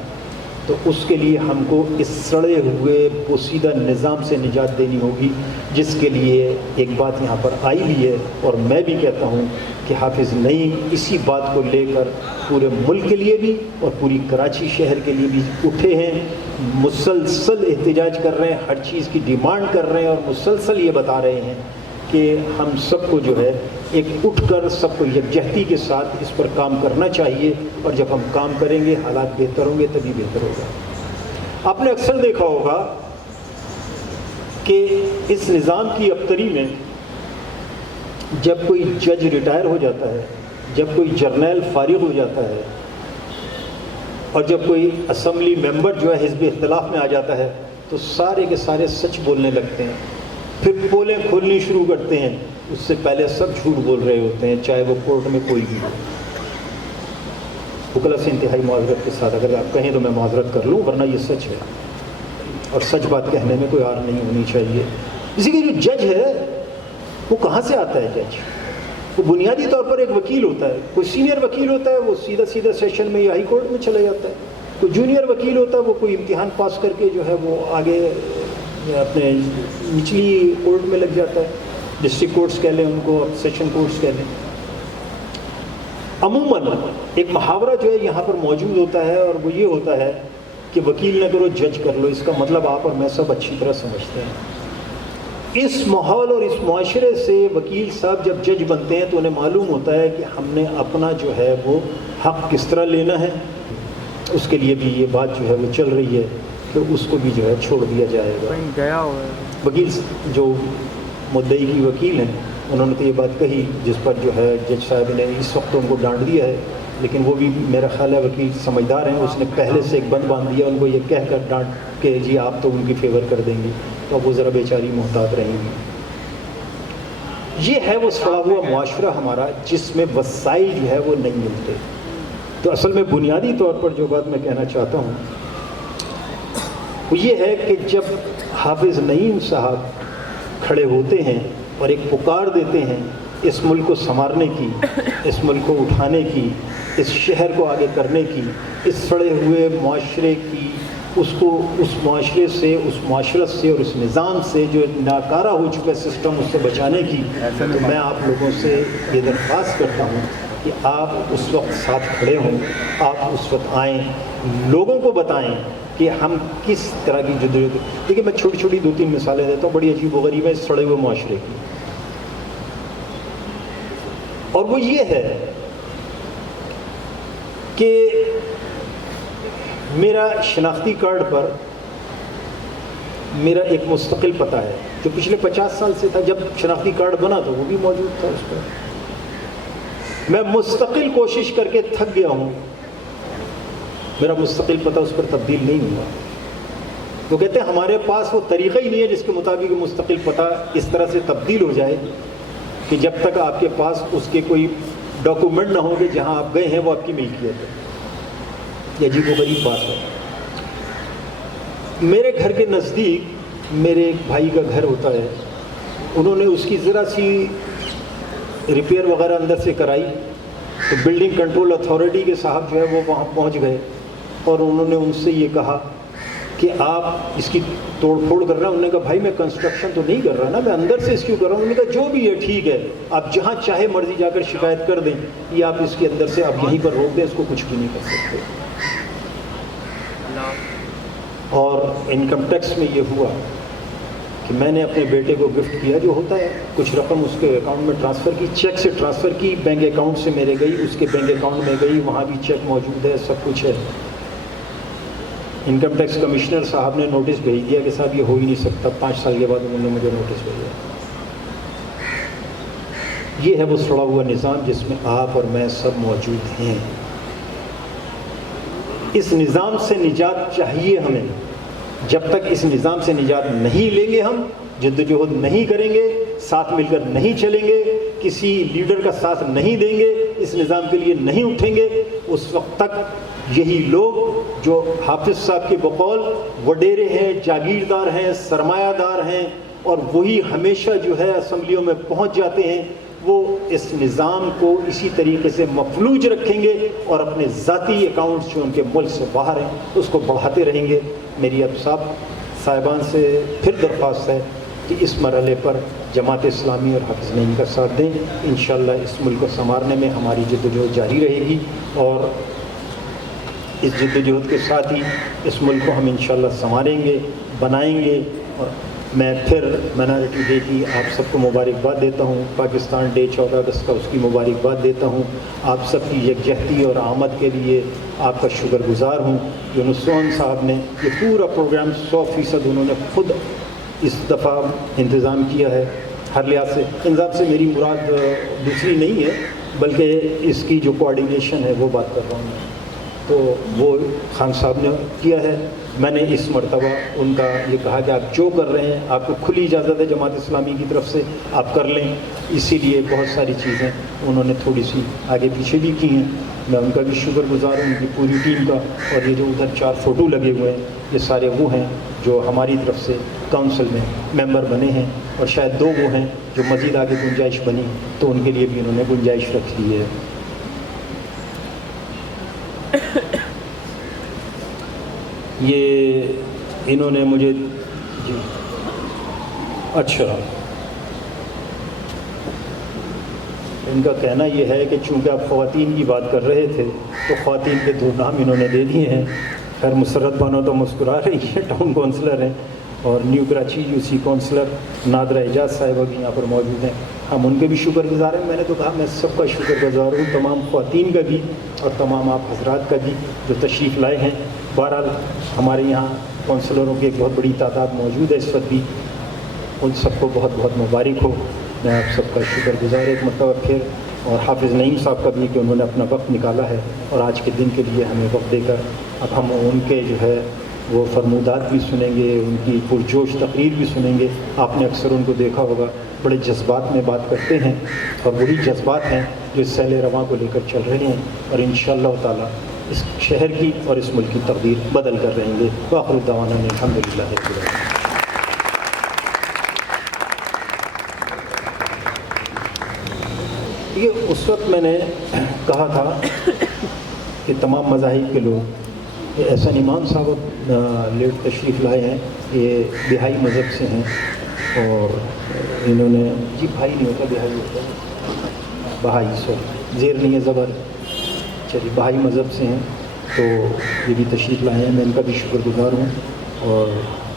تو اس کے لیے ہم کو اس سڑے ہوئے پوسیدہ نظام سے نجات دینی ہوگی, جس کے لیے ایک بات یہاں پر آئی بھی ہے, اور میں بھی کہتا ہوں کہ حافظ نعیم اسی بات کو لے کر پورے ملک کے لیے بھی اور پوری کراچی شہر کے لیے بھی اٹھے ہیں, مسلسل احتجاج کر رہے ہیں, ہر چیز کی ڈیمانڈ کر رہے ہیں, اور مسلسل یہ بتا رہے ہیں کہ ہم سب کو جو ہے ایک اٹھ کر سب کو یکجہتی کے ساتھ اس پر کام کرنا چاہیے, اور جب ہم کام کریں گے حالات بہتر ہوں گے تبھی بہتر ہوگا. آپ نے اکثر دیکھا ہوگا کہ اس نظام کی ابتری میں جب کوئی جج ریٹائر ہو جاتا ہے, جب کوئی جرنیل فارغ ہو جاتا ہے, اور جب کوئی اسمبلی ممبر جو ہے حزب اختلاف میں آ جاتا ہے, تو سارے کے سارے سچ بولنے لگتے ہیں, پھر پولیں کھولنی شروع کرتے ہیں. اس سے پہلے سب جھوٹ بول رہے ہوتے ہیں, چاہے وہ کورٹ میں کوئی بھی ہو. وکلا سے انتہائی معذرت کے ساتھ اگر آپ کہیں تو میں معذرت کر لوں, ورنہ یہ سچ ہے, اور سچ بات کہنے میں کوئی آر نہیں ہونی چاہیے. اسی کے جو جج ہے وہ کہاں سے آتا ہے؟ جج وہ بنیادی طور پر ایک وکیل ہوتا ہے. کوئی سینئر وکیل ہوتا ہے, وہ سیدھا سیشن میں یا ہائی کورٹ میں چلا جاتا ہے. کوئی جونیئر وکیل ہوتا ہے, وہ کوئی امتحان پاس کر کے جو ہے وہ آگے اپنے نچلی کورٹ میں لگ جاتا ہے, ڈسٹرکٹ کورٹس کہہ لیں ان کو, سیشن کورٹس کہہ لیں. عموماً ایک محاورہ جو ہے یہاں پر موجود ہوتا ہے, اور وہ یہ ہوتا ہے کہ وکیل نہ کرو جج کر لو. اس کا مطلب آپ اور میں سب اچھی طرح سمجھتے ہیں. اس ماحول اور اس معاشرے سے وکیل صاحب جب جج بنتے ہیں تو انہیں معلوم ہوتا ہے کہ ہم نے اپنا جو ہے وہ حق کس طرح لینا ہے. اس کے لیے بھی یہ بات جو ہے وہ چل رہی ہے کہ اس کو بھی جو ہے چھوڑ دیا جائے گا. وکیل جو مدعی کی وکیل ہیں انہوں نے تو یہ بات کہی جس پر جو ہے جج صاحب نے اس وقت ان کو ڈانٹ دیا ہے, لیکن وہ بھی میرا خیال ہے وکیل سمجھدار ہیں. اس نے پہلے سے ایک بند باندھ دیا ان کو یہ کہہ کر ڈانٹ کہ جی آپ تو ان کی فیور کر دیں گے, تو اب وہ ذرا بیچاری محتاط رہیں گی. یہ ہے وہ سڑا ہوا معاشرہ ہمارا جس میں وسائل جو ہے وہ نہیں ملتے. تو اصل میں بنیادی طور پر جو بات میں کہنا چاہتا ہوں وہ یہ ہے کہ جب حافظ نعیم صاحب کھڑے ہوتے ہیں اور ایک پکار دیتے ہیں اس ملک کو سنوارنے کی، اس ملک کو اٹھانے کی، اس شہر کو آگے کرنے کی، اس سڑے ہوئے معاشرے کی، اس معاشرے سے، اس معاشرت سے اور اس نظام سے جو ناکارہ ہو چکا سسٹم، اس سے بچانے کی. تو میں آپ لوگوں سے یہ درخواست کرتا ہوں کہ آپ اس وقت ساتھ کھڑے ہوں، آپ اس وقت آئیں، لوگوں کو بتائیں کہ ہم کس طرح کی جدوجہد. دیکھیے میں چھوٹی چھوٹی 2-3 مثالیں دیتا ہوں بڑی عجیب و غریب ہے اس سڑے ہوئے معاشرے کی. اور وہ یہ ہے کہ میرا شناختی کارڈ پر میرا ایک مستقل پتہ ہے جو پچھلے 50 سال سے تھا. جب شناختی کارڈ بنا تو وہ بھی موجود تھا اس پر. میں مستقل کوشش کر کے تھک گیا ہوں، میرا مستقل پتہ اس پر تبدیل نہیں ہوا. وہ کہتے ہیں ہمارے پاس وہ طریقہ ہی نہیں ہے جس کے مطابق مستقل پتہ اس طرح سے تبدیل ہو جائے کہ جب تک آپ کے پاس اس کے کوئی ڈاکومنٹ نہ ہوں گے جہاں آپ گئے ہیں وہ آپ کی ملکیت ہے. یہ عجیب و غریب بات ہے. میرے گھر کے نزدیک میرے ایک بھائی کا گھر ہوتا ہے، انہوں نے اس کی ذرا سی ریپیئر وغیرہ اندر سے کرائی تو بلڈنگ کنٹرول اتھارٹی کے صاحب جو ہے وہ وہاں پہنچ گئے اور انہوں نے ان سے یہ کہا کہ آپ اس کی توڑ پھوڑ کر رہے ہیں. انہوں نے کہا بھائی میں کنسٹرکشن تو نہیں کر رہا نا، میں اندر سے اس کیوں کر رہا ہوں. انہوں نے کہا جو بھی ہے ٹھیک ہے، آپ جہاں چاہے مرضی جا کر شکایت کر دیں، یہ آپ اس کے اندر سے آپ یہیں پر روک دیں، اس کو کچھ بھی نہیں کر سکتے. اور انکم ٹیکس میں یہ ہوا کہ میں نے اپنے بیٹے کو گفٹ کیا، جو ہوتا ہے کچھ رقم اس کے اکاؤنٹ میں ٹرانسفر کی، چیک سے ٹرانسفر کی، بینک اکاؤنٹ سے میرے گئی، اس کے بینک اکاؤنٹ میں گئی، وہاں بھی چیک موجود ہے، سب کچھ ہے. انکم ٹیکس کمشنر صاحب نے نوٹس بھیج دیا کہ صاحب یہ ہو ہی نہیں سکتا. 5 سال کے بعد انہوں نے مجھے نوٹس بھیجا. یہ ہے وہ سڑا ہوا نظام جس میں آپ اور میں سب موجود ہیں. اس نظام سے نجات چاہیے ہمیں. جب تک اس نظام سے نجات نہیں لیں گے، ہم جدوجہد نہیں کریں گے، ساتھ مل کر نہیں چلیں گے، کسی لیڈر کا ساتھ نہیں دیں گے، اس نظام کے لیے نہیں اٹھیں گے، اس وقت تک یہی لوگ جو حافظ صاحب کے بقول وڈیرے ہیں، جاگیردار ہیں، سرمایہ دار ہیں، اور وہی ہمیشہ جو ہے اسمبلیوں میں پہنچ جاتے ہیں، وہ اس نظام کو اسی طریقے سے مفلوج رکھیں گے اور اپنے ذاتی اکاؤنٹس جو ان کے ملک سے باہر ہیں اس کو بڑھاتے رہیں گے. میری اب صاحبان سے پھر درخواست ہے کہ اس مرحلے پر جماعت اسلامی اور حافظ نعیم کا ساتھ دیں. انشاءاللہ اس ملک کو سنوارنے میں ہماری جدوجہد جاری رہے گی، اور اس جدوجہد کے ساتھ ہی اس ملک کو ہم انشاءاللہ سنواریں گے، بنائیں گے. اور میں پھر مائنارٹی ڈے کی آپ سب کو مبارکباد دیتا ہوں، پاکستان ڈے 14 اگست کا اس کی مبارکباد دیتا ہوں. آپ سب کی یکجہتی اور آمد کے لیے آپ کا شکر گزار ہوں. یونس سوہن صاحب نے یہ پورا پروگرام 100% انہوں نے خود اس دفعہ انتظام کیا ہے. ہر لحاظ سے انتظام سے میری مراد دوسری نہیں ہے، بلکہ اس کی جو کوآرڈینیشن ہے وہ بات کر رہا ہوں میں. تو وہ خان صاحب نے کیا ہے. میں نے اس مرتبہ ان کا یہ کہا کہ آپ جو کر رہے ہیں آپ کو کھلی اجازت ہے جماعت اسلامی کی طرف سے، آپ کر لیں. اسی لیے بہت ساری چیزیں انہوں نے تھوڑی سی آگے پیچھے بھی کی ہیں. میں ان کا بھی شکر گزار ہوں، ان کی پوری ٹیم کا. اور یہ جو ادھر 4 فوٹو لگے ہوئے ہیں یہ سارے وہ ہیں جو ہماری طرف سے کونسل میں ممبر بنے ہیں، اور شاید 2 وہ ہیں جو مزید آگے گنجائش بنی تو ان کے لیے بھی انہوں نے گنجائش رکھ لی ہے. یہ انہوں نے مجھے جی اچھا ان کا کہنا یہ ہے کہ چونکہ آپ خواتین کی بات کر رہے تھے تو خواتین کے 2 نام انہوں نے دے دیے ہیں. خیر مسرت بانو تو مسکرا رہی ہیں، ٹاؤن کونسلر ہیں، اور New Karachi U C councillor Nadira Ejaz صاحبہ بھی یہاں پر موجود ہیں. ہم ان کے بھی شکر گزار ہیں. میں نے تو کہا میں سب کا شکر گزار ہوں، تمام خواتین کا بھی اور تمام آپ حضرات کا بھی جو تشریف لائے ہیں. بہرحال ہمارے یہاں کونسلروں کی ایک بہت بڑی تعداد موجود ہے اس وقت بھی. ان سب کو بہت بہت مبارک ہو. میں آپ سب کا شکر گزار ایک مرتبہ پھر، اور حافظ نعیم صاحب کا بھی کہ انہوں نے اپنا وقت نکالا ہے اور آج کے دن کے لیے ہمیں وقت دے کر اب ہم ان کے جو ہے وہ فرمودات بھی سنیں گے، ان کی پرجوش تقریر بھی سنیں گے. آپ نے اکثر ان کو دیکھا ہوگا بڑے جذبات میں بات کرتے ہیں، اور وہی جذبات ہیں جو اس سیل رواں کو لے کر چل رہے ہیں، اور انشاءاللہ تعالی اس شہر کی اور اس ملک کی تقدیر بدل کر رہیں گے. وآخر دعوانا الحمدللہ رب العالمین. یہ اس وقت میں نے کہا تھا کہ تمام مذاہب کے لوگ، یہ احسان ایمان صاحب لیٹ تشریف لائے ہیں، یہ بہائی مذہب سے ہیں، اور انہوں نے جی بھائی نہیں ہوتا، بہائی ہوتا ہے، بہائی زیر نہیں ہے، زبر، چلیے بہائی مذہب سے ہیں، تو یہ بھی تشریف لائے ہیں، میں ان کا بھی شکر گزار ہوں، اور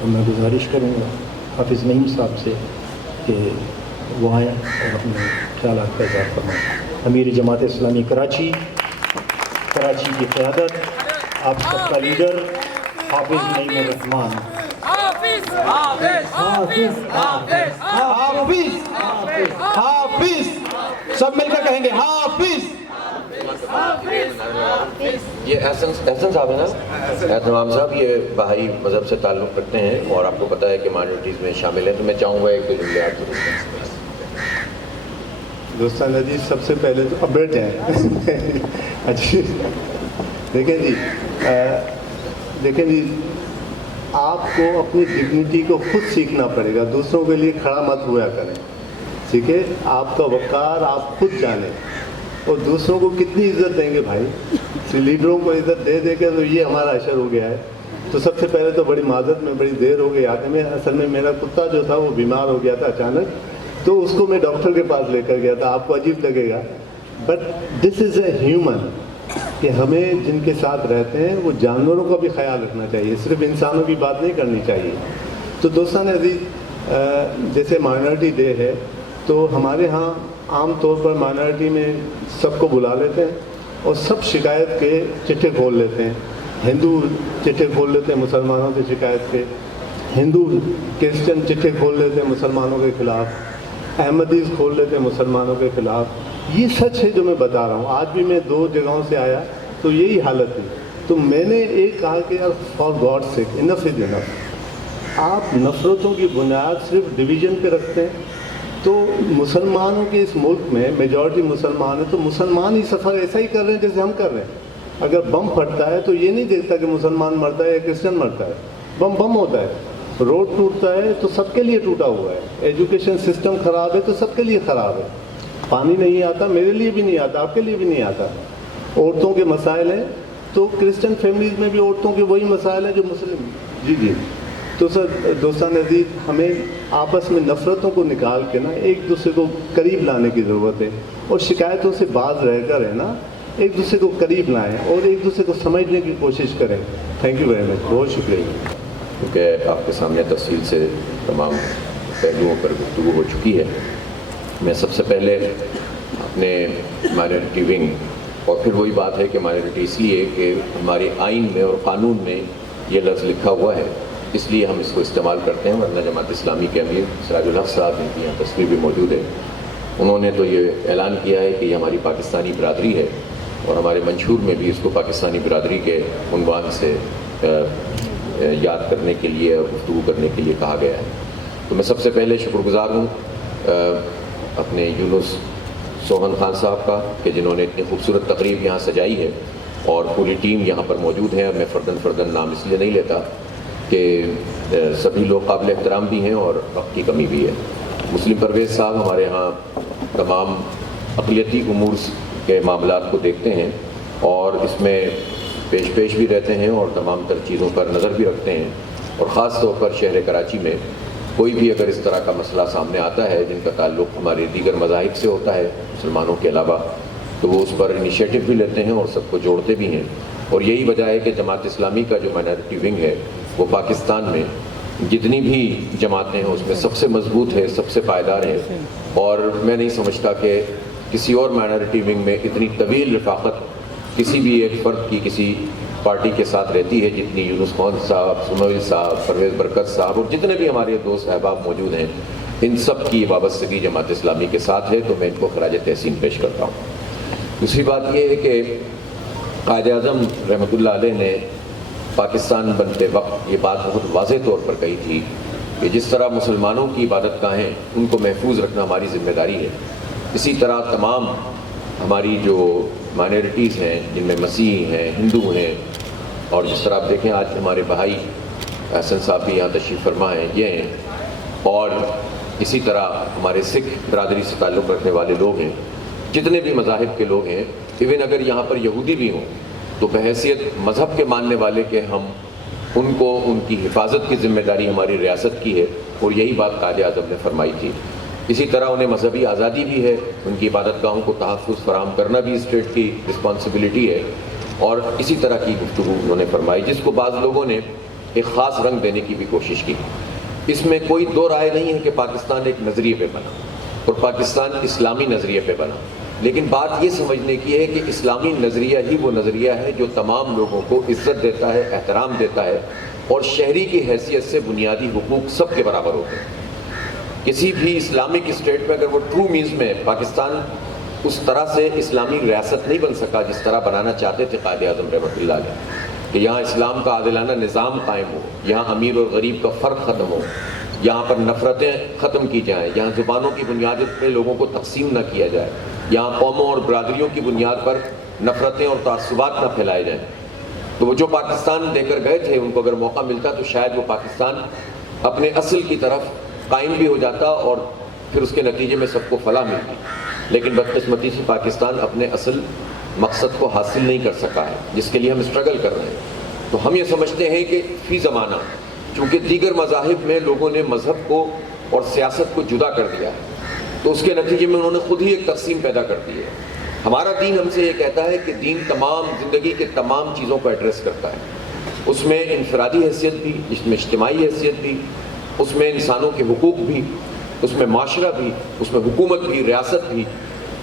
میں گزارش کروں گا حافظ نعیم صاحب سے کہ وہ آئیں اور اپنے خیالات کا اظہار فرمائیں۔ امیر جماعت اسلامی کراچی کی قیادت، آپ سب کا لیڈر حافظ نعیم الرحمان۔ حافظ حافظ حافظ، سب مل کر کہیں گے حافظ۔ یہ احسن صاحب ہے نا، احسن امام صاحب، یہ بہائی مذہب سے تعلق رکھتے ہیں اور آپ کو پتہ ہے کہ مائنورٹیز میں شامل ہیں، تو میں چاہوں گا ایک دو جملے آپ کو۔ دوستان عزیز، سب سے پہلے تو اب بیٹھے ہیں اچھی دیکھیں جی آپ کو اپنی ڈگنیٹی کو خود سیکھنا پڑے گا، دوسروں کے لیے کھڑا مت ہوا کریں، ٹھیک ہے؟ آپ کا وقار آپ خود جانیں، اور دوسروں کو کتنی عزت دیں گے بھائی، لیڈروں کو عزت دے دے کے تو یہ ہمارا اشر ہو گیا ہے۔ تو سب سے پہلے تو بڑی معذرت میں، بڑی دیر ہو گئی آنے میں، اصل میں میرا کتا جو تھا وہ بیمار ہو گیا تھا اچانک، تو اس کو میں ڈاکٹر کے پاس لے کر گیا تھا، آپ کو عجیب لگے گا، but this is a human, کہ ہمیں جن کے ساتھ رہتے ہیں وہ جانوروں کا بھی خیال رکھنا چاہیے، صرف انسانوں کی بات نہیں کرنی چاہیے۔ تو دوستان عزیز، جیسے مائنورٹی ڈے ہے تو ہمارے ہاں عام طور پر مائنورٹی میں سب کو بلا لیتے ہیں اور سب شکایت کے چٹھے کھول لیتے ہیں، ہندو چٹھے کھول لیتے ہیں مسلمانوں کی شکایت کے، ہندو کرسچن چٹھے کھول لیتے ہیں مسلمانوں کے خلاف، احمدیز کھول لیتے ہیں مسلمانوں کے خلاف۔ یہ سچ ہے جو میں بتا رہا ہوں، آج بھی میں 2 جگہوں سے آیا تو یہی حالت تھی۔ تو میں نے ایک کہا کہ یار فار گاڈ سیک انف از انف، آپ نفرتوں کی بنیاد صرف ڈویژن پہ رکھتے ہیں، تو مسلمانوں کے اس ملک میں میجورٹی مسلمان ہیں، تو مسلمان ہی سفر ایسا ہی کر رہے ہیں جیسے ہم کر رہے ہیں۔ اگر بم پھٹتا ہے تو یہ نہیں دیکھتا کہ مسلمان مرتا ہے یا کرسچن مرتا ہے، بم ہوتا ہے، روڈ ٹوٹتا ہے تو سب کے لیے ٹوٹا ہوا ہے، ایجوکیشن سسٹم خراب ہے تو سب کے لیے خراب ہے، پانی نہیں آتا، میرے لیے بھی نہیں آتا، آپ کے لیے بھی نہیں آتا، عورتوں کے مسائل ہیں تو کرسچن فیملیز میں بھی عورتوں کے وہی مسائل ہیں جو مسلم۔ جی تو سر دوستان عزیز، ہمیں آپس میں نفرتوں کو نکال کے نا ایک دوسرے کو قریب لانے کی ضرورت ہے، اور شکایتوں سے باز رہ کر ہے نا ایک دوسرے کو قریب لائیں اور ایک دوسرے کو سمجھنے کی کوشش کریں۔ تھینک یو ویری مچ، بہت شکریہ۔ کیونکہ آپ کے سامنے تفصیل سے تمام پہلوؤں پر گفتگو ہو چکی ہے، میں سب سے پہلے اپنے مائنورٹی ونگ، اور پھر وہی بات ہے کہ مائنورٹی اس لیے کہ ہمارے آئین میں اور قانون میں یہ لفظ لکھا ہوا ہے، اس لیے ہم اس کو استعمال کرتے ہیں، ورنہ جماعت اسلامی کے امیر سراج الحق صاحب، جن کی یہاں تصویر بھی موجود ہے، انہوں نے تو یہ اعلان کیا ہے کہ یہ ہماری پاکستانی برادری ہے، اور ہمارے منشور میں بھی اس کو پاکستانی برادری کے عنوان سے یاد کرنے کے لیے اور گفتگو کرنے کے لیے کہا گیا ہے۔ تو میں سب سے پہلے شکر گزار ہوں اپنے یونس سوہن خان صاحب کا کہ جنہوں نے اتنی خوبصورت تقریب یہاں سجائی ہے، اور پوری ٹیم یہاں پر موجود ہے۔ میں فردن نام اس لیے نہیں لیتا کہ سبھی لوگ قابل احترام بھی ہیں اور وقت کی کمی بھی ہے۔ مسلم پرویز صاحب ہمارے ہاں تمام اقلیتی امور کے معاملات کو دیکھتے ہیں اور اس میں پیش بھی رہتے ہیں اور تمام تر چیزوں پر نظر بھی رکھتے ہیں، اور خاص طور پر شہر کراچی میں کوئی بھی اگر اس طرح کا مسئلہ سامنے آتا ہے جن کا تعلق ہمارے دیگر مذاہب سے ہوتا ہے مسلمانوں کے علاوہ، تو وہ اس پر انیشیٹو بھی لیتے ہیں اور سب کو جوڑتے بھی ہیں۔ اور یہی وجہ ہے کہ جماعت اسلامی کا جو مائنورٹی ونگ ہے وہ پاکستان میں جتنی بھی جماعتیں ہیں اس میں سب سے مضبوط ہے، سب سے پائیدار ہے، اور میں نہیں سمجھتا کہ کسی اور مائنورٹی ونگ میں اتنی طویل رفاقت کسی بھی ایک فرد کی کسی پارٹی کے ساتھ رہتی ہے جتنی یونس خان صاحب، سمویل صاحب، پرویز برکت صاحب اور جتنے بھی ہمارے دوست احباب موجود ہیں، ان سب کی وابستگی جماعت اسلامی کے ساتھ ہے، تو میں ان کو خراج تحسین پیش کرتا ہوں۔ دوسری بات یہ ہے کہ قائد اعظم رحمۃ اللہ علیہ نے پاکستان بنتے وقت یہ بات بہت واضح طور پر کہی تھی کہ جس طرح مسلمانوں کی عبادت گاہیں ان کو محفوظ رکھنا ہماری ذمہ داری ہے، اسی طرح تمام ہماری جو مائنورٹیز ہیں جن میں مسیحی ہیں، ہندو ہیں، اور جس طرح آپ دیکھیں آج ہمارے بھائی احسن صاحب بھی یہاں تشریف فرما ہیں، یہ ہیں، اور اسی طرح ہمارے سکھ برادری سے تعلق رکھنے والے لوگ ہیں، جتنے بھی مذاہب کے لوگ ہیں، ایون اگر یہاں پر یہودی بھی ہوں تو بحیثیت مذہب کے ماننے والے کہ ہم ان کو ان کی حفاظت کی ذمہ داری ہماری ریاست کی ہے، اور یہی بات قائد اعظم نے فرمائی تھی۔ اسی طرح انہیں مذہبی آزادی بھی ہے، ان کی عبادت گاہوں کو تحفظ فراہم کرنا بھی اسٹیٹ کی رسپانسبلٹی ہے، اور اسی طرح کی گفتگو انہوں نے فرمائی، جس کو بعض لوگوں نے ایک خاص رنگ دینے کی بھی کوشش کی۔ اس میں کوئی دو رائے نہیں ہے کہ پاکستان ایک نظریے پہ بنا اور پاکستان اسلامی نظریے پہ بنا، لیکن بات یہ سمجھنے کی ہے کہ اسلامی نظریہ ہی وہ نظریہ ہے جو تمام لوگوں کو عزت دیتا ہے، احترام دیتا ہے، اور شہری کی حیثیت سے بنیادی حقوق سب کے برابر ہوتے ہیں۔ کسی بھی اسلامک اسٹیٹ میں اگر وہ ٹرو مینز میں پاکستان اس طرح سے اسلامی ریاست نہیں بن سکا جس طرح بنانا چاہتے تھے قائد اعظم رحمۃ اللہ علیہ، کہ یہاں اسلام کا عادلانہ نظام قائم ہو، یہاں امیر اور غریب کا فرق ختم ہو، یہاں پر نفرتیں ختم کی جائیں، یہاں زبانوں کی بنیاد پہ لوگوں کو تقسیم نہ کیا جائے، یہاں قوموں اور برادریوں کی بنیاد پر نفرتیں اور تعصبات نہ پھیلائے جائیں، تو وہ جو پاکستان دے کر گئے تھے ان کو اگر موقع ملتا تو شاید وہ پاکستان اپنے اصل کی طرف قائم بھی ہو جاتا اور پھر اس کے نتیجے میں سب کو فلاح ملتی، لیکن بدقسمتی سے پاکستان اپنے اصل مقصد کو حاصل نہیں کر سکا ہے، جس کے لیے ہم اسٹرگل کر رہے ہیں۔ تو ہم یہ سمجھتے ہیں کہ فی زمانہ چونکہ دیگر مذاہب میں لوگوں نے مذہب کو اور سیاست کو جدا کر دیا ہے، تو اس کے نتیجے میں انہوں نے خود ہی ایک تقسیم پیدا کر دی ہے۔ ہمارا دین ہم سے یہ کہتا ہے کہ دین تمام زندگی کے تمام چیزوں کو ایڈریس کرتا ہے، اس میں انفرادی حیثیت بھی، اس میں اجتماعی حیثیت بھی، اس میں انسانوں کے حقوق بھی، اس میں معاشرہ بھی، اس میں حکومت بھی، ریاست بھی،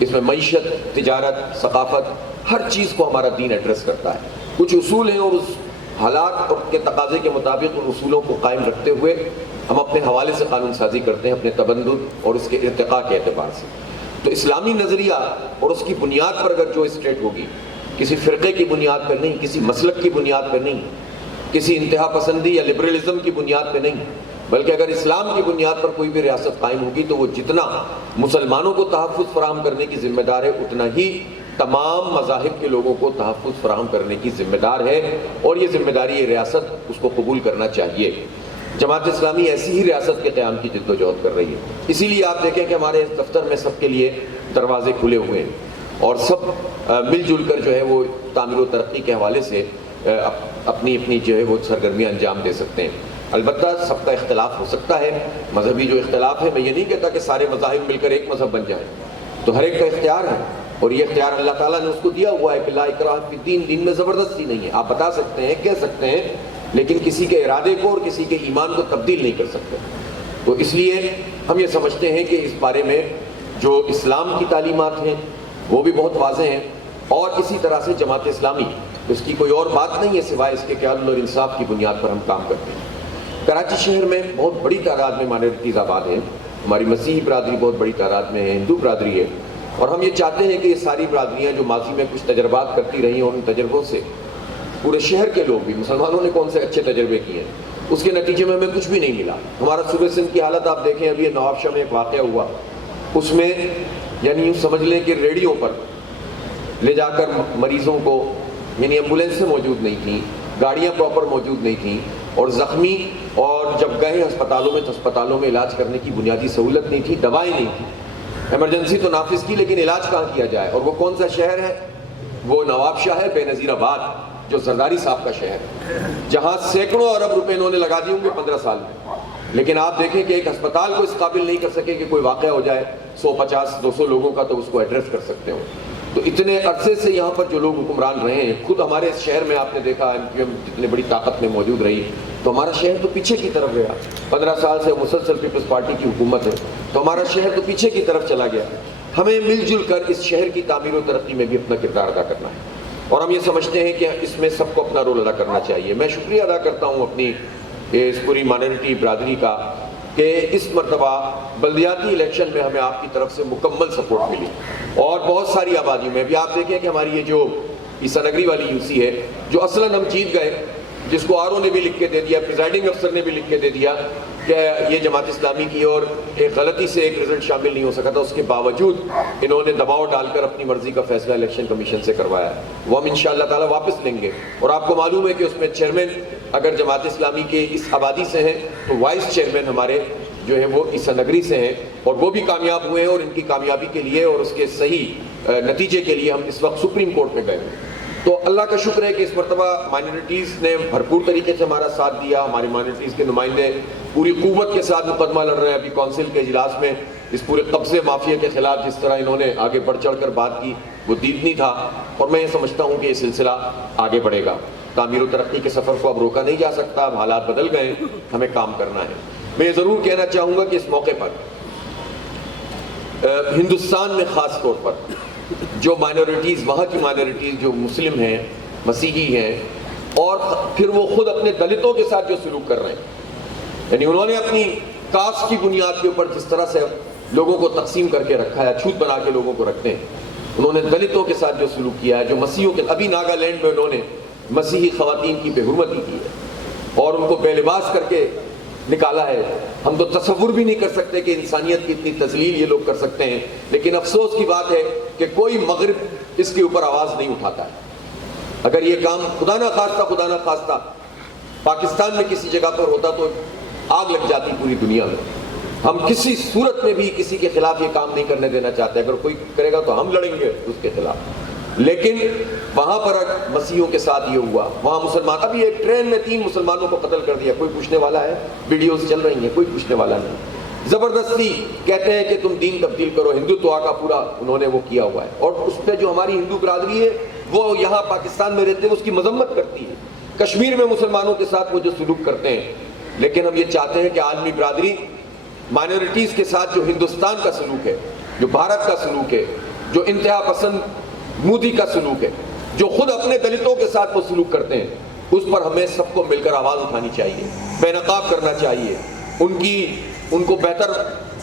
اس میں معیشت، تجارت، ثقافت، ہر چیز کو ہمارا دین ایڈریس کرتا ہے۔ کچھ اصول ہیں اور اس حالات اور کے تقاضے کے مطابق ان اصولوں کو قائم رکھتے ہوئے ہم اپنے حوالے سے قانون سازی کرتے ہیں، اپنے تبدل اور اس کے ارتقاء کے اعتبار سے۔ تو اسلامی نظریہ اور اس کی بنیاد پر اگر جو اسٹیٹ ہوگی، کسی فرقے کی بنیاد پر نہیں، کسی مسلک کی بنیاد پر نہیں، کسی انتہا پسندی یا لبرلزم کی بنیاد پہ نہیں، بلکہ اگر اسلام کی بنیاد پر کوئی بھی ریاست قائم ہوگی تو وہ جتنا مسلمانوں کو تحفظ فراہم کرنے کی ذمہ دار ہے اتنا ہی تمام مذاہب کے لوگوں کو تحفظ فراہم کرنے کی ذمہ دار ہے، اور یہ ذمہ داری یہ ریاست اس کو قبول کرنا چاہیے۔ جماعت اسلامی ایسی ہی ریاست کے قیام کی جد و جہد کر رہی ہے، اسی لیے آپ دیکھیں کہ ہمارے اس دفتر میں سب کے لیے دروازے کھلے ہوئے ہیں اور سب مل جل کر جو ہے وہ تعمیر و ترقی کے حوالے سے اپنی اپنی جو ہے وہ سرگرمیاں انجام دے سکتے ہیں۔ البتہ سب کا اختلاف ہو سکتا ہے، مذہبی جو اختلاف ہے، میں یہ نہیں کہتا کہ سارے مذاہب مل کر ایک مذہب بن جائیں، تو ہر ایک کا اختیار ہے، اور یہ اختیار اللہ تعالیٰ نے اس کو دیا ہوا ہے کہ لا اکراہ فی الدین، دین میں زبردستی نہیں ہے، آپ بتا سکتے ہیں، کہہ سکتے ہیں، لیکن کسی کے ارادے کو اور کسی کے ایمان کو تبدیل نہیں کر سکتے۔ تو اس لیے ہم یہ سمجھتے ہیں کہ اس بارے میں جو اسلام کی تعلیمات ہیں وہ بھی بہت واضح ہیں، اور اسی طرح سے جماعت اسلامی، اس کی کوئی اور بات نہیں ہے سوائے اس کے کہ عدل اور انصاف کی بنیاد پر ہم کام کرتے ہیں۔ کراچی شہر میں بہت بڑی تعداد میں مائنورٹیز آباد ہیں، ہماری مسیحی برادری بہت بڑی تعداد میں ہے، ہندو برادری ہے، اور ہم یہ چاہتے ہیں کہ یہ ساری برادریاں جو ماضی میں کچھ تجربات کرتی رہی اور ان تجربوں سے پورے شہر کے لوگ بھی، مسلمانوں نے کون سے اچھے تجربے کیے ہیں، اس کے نتیجے میں ہمیں کچھ بھی نہیں ملا۔ ہمارا صوبہ سندھ کی حالت آپ دیکھیں، ابھی نواب شاہ میں ایک واقعہ ہوا، اس میں یعنی یوں سمجھ لیں کہ ریڈیو پر لے جا کر مریضوں کو، یعنی ایمبولینسیں موجود نہیں تھیں، گاڑیاں پراپر موجود نہیں تھیں، اور زخمی اور جب گئے ہسپتالوں میں علاج کرنے کی بنیادی سہولت نہیں تھی، دوائیں نہیں تھیں، ایمرجنسی تو نافذ کی لیکن علاج کہاں کیا جائے؟ اور وہ کون سا شہر ہے؟ وہ نواب شاہ ہے، بے نظیر آباد، جو زرداری صاحب کا شہر ہے، جہاں سینکڑوں ارب روپے انہوں نے لگا دیے ہوں گے 15 سال میں، لیکن آپ دیکھیں کہ ایک ہسپتال کو اس قابل نہیں کر سکے کہ کوئی واقعہ ہو جائے 150-200 لوگوں کا تو اس کو ایڈریس کر سکتے ہوں۔ تو اتنے عرصے سے یہاں پر جو لوگ حکمران رہے ہیں، خود ہمارے اس شہر میں آپ نے دیکھا MQM جتنے بڑی طاقت میں موجود رہی، تو ہمارا شہر تو پیچھے کی طرف گیا۔ 15 سال سے مسلسل پیپلز پارٹی کی حکومت ہے، تو ہمارا شہر تو پیچھے کی طرف چلا گیا۔ ہمیں مل جل کر اس شہر کی تعمیر و ترقی میں بھی اپنا کردار ادا کرنا ہے، اور ہم یہ سمجھتے ہیں کہ اس میں سب کو اپنا رول ادا کرنا چاہیے۔ میں شکریہ ادا کرتا ہوں اپنی اس پوری مائنورٹی برادری کا کہ اس مرتبہ بلدیاتی الیکشن میں ہمیں آپ کی طرف سے مکمل سپورٹ ملی، اور بہت ساری آبادیوں میں بھی آپ دیکھیں کہ ہماری یہ جو عیسیٰ نگری والی UC ہے، جو اصلاً ہم جیت گئے، جس کو RO نے بھی لکھ کے دے دیا، پریزائڈنگ افسر نے بھی لکھ کے دے دیا کہ یہ جماعت اسلامی کی اور ایک غلطی سے ایک رزلٹ شامل نہیں ہو سکا تھا، اس کے باوجود انہوں نے دباؤ ڈال کر اپنی مرضی کا فیصلہ الیکشن کمیشن سے کروایا، وہ ہم انشاءاللہ تعالیٰ واپس لیں گے۔ اور آپ کو معلوم ہے کہ اس میں چیئرمین اگر جماعت اسلامی کے اس آبادی سے ہیں تو وائس چیئرمین ہمارے جو ہے وہ عیسیٰ نگری سے ہیں اور وہ بھی کامیاب ہوئے ہیں، اور ان کی کامیابی کے لیے اور اس کے صحیح نتیجے کے لیے ہم اس وقت سپریم کورٹ میں گئے ہیں۔ تو اللہ کا شکر ہے کہ اس مرتبہ مائنورٹیز نے بھرپور طریقے سے ہمارا ساتھ دیا۔ ہماری مائنورٹیز کے نمائندے پوری قوت کے ساتھ مقدمہ لڑ رہے ہیں۔ ابھی کونسل کے اجلاس میں اس پورے قبضے مافیا کے خلاف جس طرح انہوں نے آگے بڑھ چڑھ کر بات کی وہ دیدنی تھا، اور میں یہ سمجھتا ہوں کہ یہ سلسلہ آگے بڑھے گا۔ تعمیر و ترقی کے سفر کو اب روکا نہیں جا سکتا، اب حالات بدل گئے، ہمیں کام کرنا ہے۔ میں یہ ضرور کہنا چاہوں گا کہ اس موقع پر ہندوستان میں خاص طور پر جو مائنورٹیز، وہاں کی مائنورٹیز جو مسلم ہیں، مسیحی ہیں، اور پھر وہ خود اپنے دلتوں کے ساتھ جو سلوک کر رہے ہیں، یعنی انہوں نے اپنی کاسٹ کی بنیاد کے اوپر جس طرح سے لوگوں کو تقسیم کر کے رکھا ہے، چھوت بنا کے لوگوں کو رکھتے ہیں، انہوں نے دلتوں کے ساتھ جو سلوک کیا ہے، جو مسیحیوں کے، ابھی ناگالینڈ میں انہوں نے مسیحی خواتین کی بے حرمتی کی ہے اور ان کو بے لباس کر کے نکالا ہے۔ ہم تو تصور بھی نہیں کر سکتے کہ انسانیت کی اتنی تذلیل یہ لوگ کر سکتے ہیں، لیکن افسوس کی بات ہے کہ کوئی مغرب اس کے اوپر آواز نہیں اٹھاتا ہے۔ اگر یہ کام خدا نہ خواستہ پاکستان میں کسی جگہ پر ہوتا تو آگ لگ جاتی پوری دنیا میں۔ ہم کسی صورت میں بھی کسی کے خلاف یہ کام نہیں کرنے دینا چاہتے، اگر کوئی کرے گا تو ہم لڑیں گے اس کے خلاف، لیکن وہاں پر مسیحیوں کے ساتھ یہ ہوا۔ وہاں مسلمان، ابھی ایک ٹرین میں 3 مسلمانوں کو قتل کر دیا، کوئی پوچھنے والا ہے؟ ویڈیوز چل رہی ہیں، کوئی پوچھنے والا نہیں۔ زبردستی کہتے ہیں کہ تم دین تبدیل کرو، ہندوتوا کا پورا انہوں نے وہ کیا ہوا ہے، اور اس پہ جو ہماری ہندو برادری ہے وہ یہاں پاکستان میں رہتے ہیں اس کی مذمت کرتی ہے۔ کشمیر میں مسلمانوں کے ساتھ وہ جو سلوک کرتے ہیں، لیکن ہم یہ چاہتے ہیں کہ عالمی برادری مائنورٹیز کے ساتھ جو ہندوستان کا سلوک ہے، جو بھارت کا سلوک ہے، جو انتہا پسند مودی کا سلوک ہے، جو خود اپنے دلتوں کے ساتھ وہ سلوک کرتے ہیں، اس پر ہمیں سب کو مل کر آواز اٹھانی چاہیے، بے نقاب کرنا چاہیے، ان کو بہتر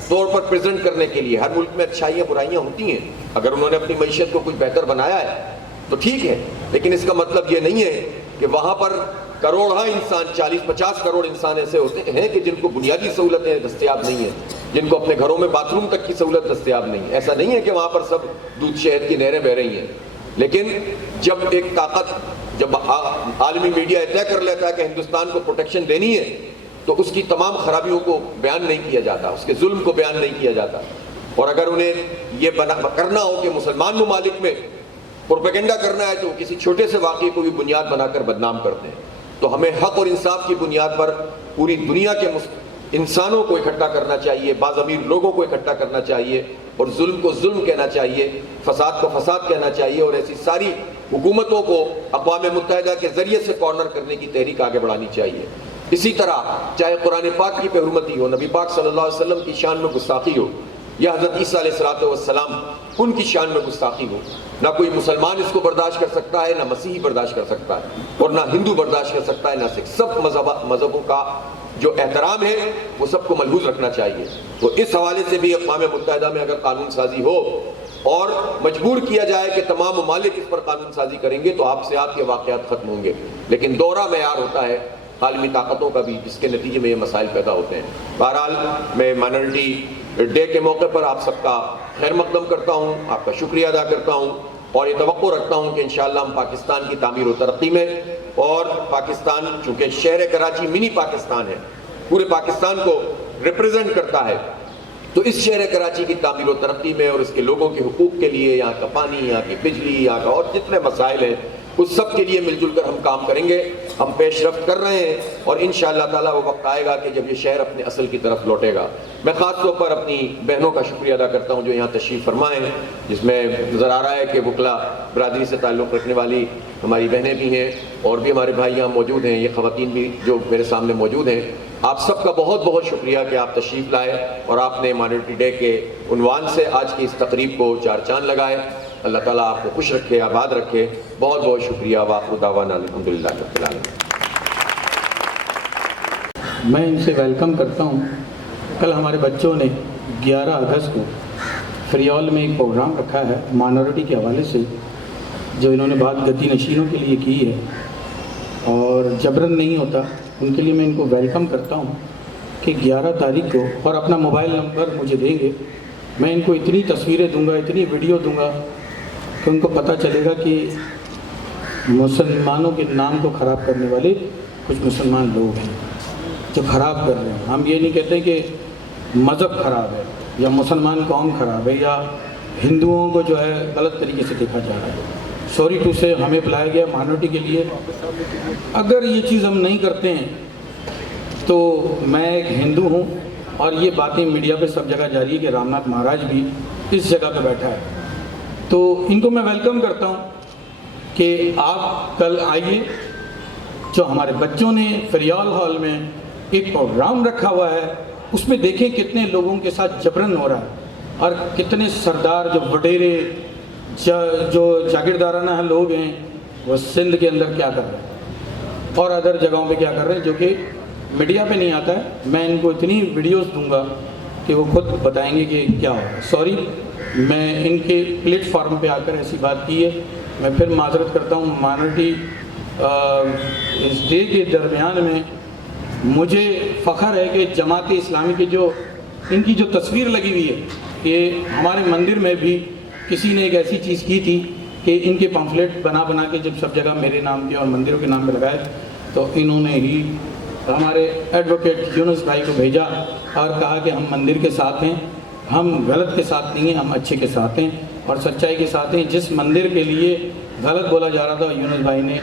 طور پر پریزنٹ کرنے کے لیے۔ ہر ملک میں اچھائیاں برائیاں ہوتی ہیں، اگر انہوں نے اپنی معیشت کو کچھ بہتر بنایا ہے تو ٹھیک ہے، لیکن اس کا مطلب یہ نہیں ہے کہ وہاں پر کروڑاں انسان، 40-50 کروڑ انسان ایسے ہوتے ہیں کہ جن کو بنیادی سہولتیں دستیاب نہیں ہیں، جن کو اپنے گھروں میں باتھ روم تک کی سہولت دستیاب نہیں ہے۔ ایسا نہیں ہے کہ وہاں پر سب دودھ شہد کی نہریں بہہ رہی ہیں، لیکن جب ایک طاقت، جب عالمی میڈیا طے کر لیتا ہے کہ ہندوستان کو پروٹیکشن دینی ہے، تو اس کی تمام خرابیوں کو بیان نہیں کیا جاتا، اس کے ظلم کو بیان نہیں کیا جاتا۔ اور اگر انہیں یہ کرنا ہو کہ مسلمان ممالک میں پروپیگنڈا کرنا ہے تو کسی چھوٹے سے واقعے کو بھی بنیاد بنا کر بدنام کرتے ہیں۔ تو ہمیں حق اور انصاف کی بنیاد پر پوری دنیا کے انسانوں کو اکٹھا کرنا چاہیے، باضمیر لوگوں کو اکٹھا کرنا چاہیے، اور ظلم کو ظلم کہنا چاہیے، فساد کو فساد کہنا چاہیے، اور ایسی ساری حکومتوں کو اقوام متحدہ کے ذریعے سے کارنر کرنے کی تحریک آگے بڑھانی چاہیے۔ اسی طرح چاہے قرآن پاک کی بے حرمتی ہو، نبی پاک صلی اللہ علیہ وسلم کی شان میں گستاخی ہو، یا حضرت عیسیٰ علیہ السلام ان کی شان میں گستاخی ہو، نہ کوئی مسلمان اس کو برداشت کر سکتا ہے، نہ مسیحی برداشت کر سکتا ہے، اور نہ ہندو برداشت کر سکتا ہے، نہ سکھ۔ سب مذہبوں کا جو احترام ہے وہ سب کو ملحوظ رکھنا چاہیے۔ تو اس حوالے سے بھی اقوام متحدہ میں اگر قانون سازی ہو اور مجبور کیا جائے کہ تمام ممالک اس پر قانون سازی کریں گے تو آپ سے آپ کے واقعات ختم ہوں گے، لیکن دوہرا معیار ہوتا ہے عالمی طاقتوں کا بھی، جس کے نتیجے میں یہ مسائل پیدا ہوتے ہیں۔ بہرحال میں مائنورٹی ڈے کے موقع پر آپ سب کا خیر مقدم کرتا ہوں، آپ کا شکریہ ادا کرتا ہوں، اور یہ توقع رکھتا ہوں کہ انشاءاللہ ہم پاکستان کی تعمیر و ترقی میں، اور پاکستان چونکہ شہر کراچی منی پاکستان ہے، پورے پاکستان کو ریپریزنٹ کرتا ہے، تو اس شہر کراچی کی تعمیر و ترقی میں اور اس کے لوگوں کے حقوق کے لیے، یہاں کا پانی، یہاں کی بجلی، یہاں کا اور جتنے مسائل ہیں، اس سب کے لیے مل جل کر ہم کام کریں گے۔ ہم پیش رفت کر رہے ہیں، اور انشاءاللہ تعالیٰ وہ وقت آئے گا کہ جب یہ شہر اپنے اصل کی طرف لوٹے گا۔ میں خاص طور پر اپنی بہنوں کا شکریہ ادا کرتا ہوں جو یہاں تشریف فرمائے ہیں، جس میں نظر آ رہا ہے کہ وکلا برادری سے تعلق رکھنے والی ہماری بہنیں بھی ہیں، اور بھی ہمارے بھائی یہاں موجود ہیں، یہ خواتین بھی جو میرے سامنے موجود ہیں۔ آپ سب کا بہت بہت شکریہ کہ آپ تشریف لائے اور آپ نے مائنورٹی ڈے کے عنوان سے آج کی اس تقریب کو چار چاند لگائے۔ اللہ تعالیٰ آپ کو خوش رکھے، آباد رکھے۔ بہت بہت شکریہ۔ وآخر دعوانا الحمدللہ رب العالمین۔ میں ان سے ویلکم کرتا ہوں۔ کل ہمارے بچوں نے 11 اگست کو فریول میں ایک پروگرام رکھا ہے مائنورٹی کے حوالے سے، جو انہوں نے بات گدی نشینوں کے لیے کی ہے، اور جبرن نہیں ہوتا، ان کے لیے میں ان کو ویلکم کرتا ہوں کہ 11 تاریخ کو، اور اپنا موبائل نمبر مجھے دیں گے، میں ان کو اتنی تصویریں دوں گا، اتنی ویڈیو دوں گا کہ ان کو پتہ چلے گا کہ مسلمانوں کے نام کو خراب کرنے والے کچھ مسلمان لوگ ہیں جو خراب کر رہے ہیں۔ ہم یہ نہیں کہتے کہ مذہب خراب ہے یا مسلمان قوم خراب ہے یا ہندوؤں کو جو ہے غلط طریقے سے دیکھا جا رہا ہے. سوری ٹو سے ہمیں بلایا گیا مائنورٹی کے لیے. اگر یہ چیز ہم نہیں کرتے ہیں تو میں ایک ہندو ہوں اور یہ باتیں میڈیا پہ سب جگہ جاری ہے کہ رام ناتھ مہاراج بھی اس جگہ پہ بیٹھا ہے, تو ان کو میں ویلکم کرتا ہوں کہ آپ کل آئیے. جو ہمارے بچوں نے فریال ہال میں ایک پروگرام رکھا ہوا ہے اس میں دیکھیں کتنے لوگوں کے ساتھ جبرن ہو رہا ہے اور کتنے سردار جو وڈیرے جو جاگیردارانہ لوگ ہیں وہ سندھ کے اندر کیا کر رہے ہیں اور ادر جگہوں پہ کیا کر رہے ہیں جو کہ میڈیا پہ نہیں آتا ہے. میں ان کو اتنی ویڈیوز دوں گا کہ وہ خود بتائیں گے کہ کیا ہو رہا ہے. سوری میں ان کے پلیٹ فارم پہ آ کر ایسی بات کی ہے. میں پھر معذرت کرتا ہوں. مائنورٹی اس ڈے کے درمیان میں مجھے فخر ہے کہ جماعت اسلامی کی جو ان کی جو تصویر لگی ہوئی ہے کہ ہمارے مندر میں بھی کسی نے ایک ایسی چیز کی تھی کہ ان کے پمفلیٹ بنا کے جب سب جگہ میرے نام کے اور مندروں کے نام پہ لگائے تو انہوں نے ہی ہمارے ایڈوکیٹ یونس بھائی کو بھیجا اور کہا کہ ہم مندر کے ساتھ ہیں, ہم غلط کے ساتھ نہیں ہیں, ہم اچھے کے ساتھ ہیں اور سچائی کے ساتھ ہیں. جس مندر کے لیے غلط بولا جا رہا تھا یونس بھائی نے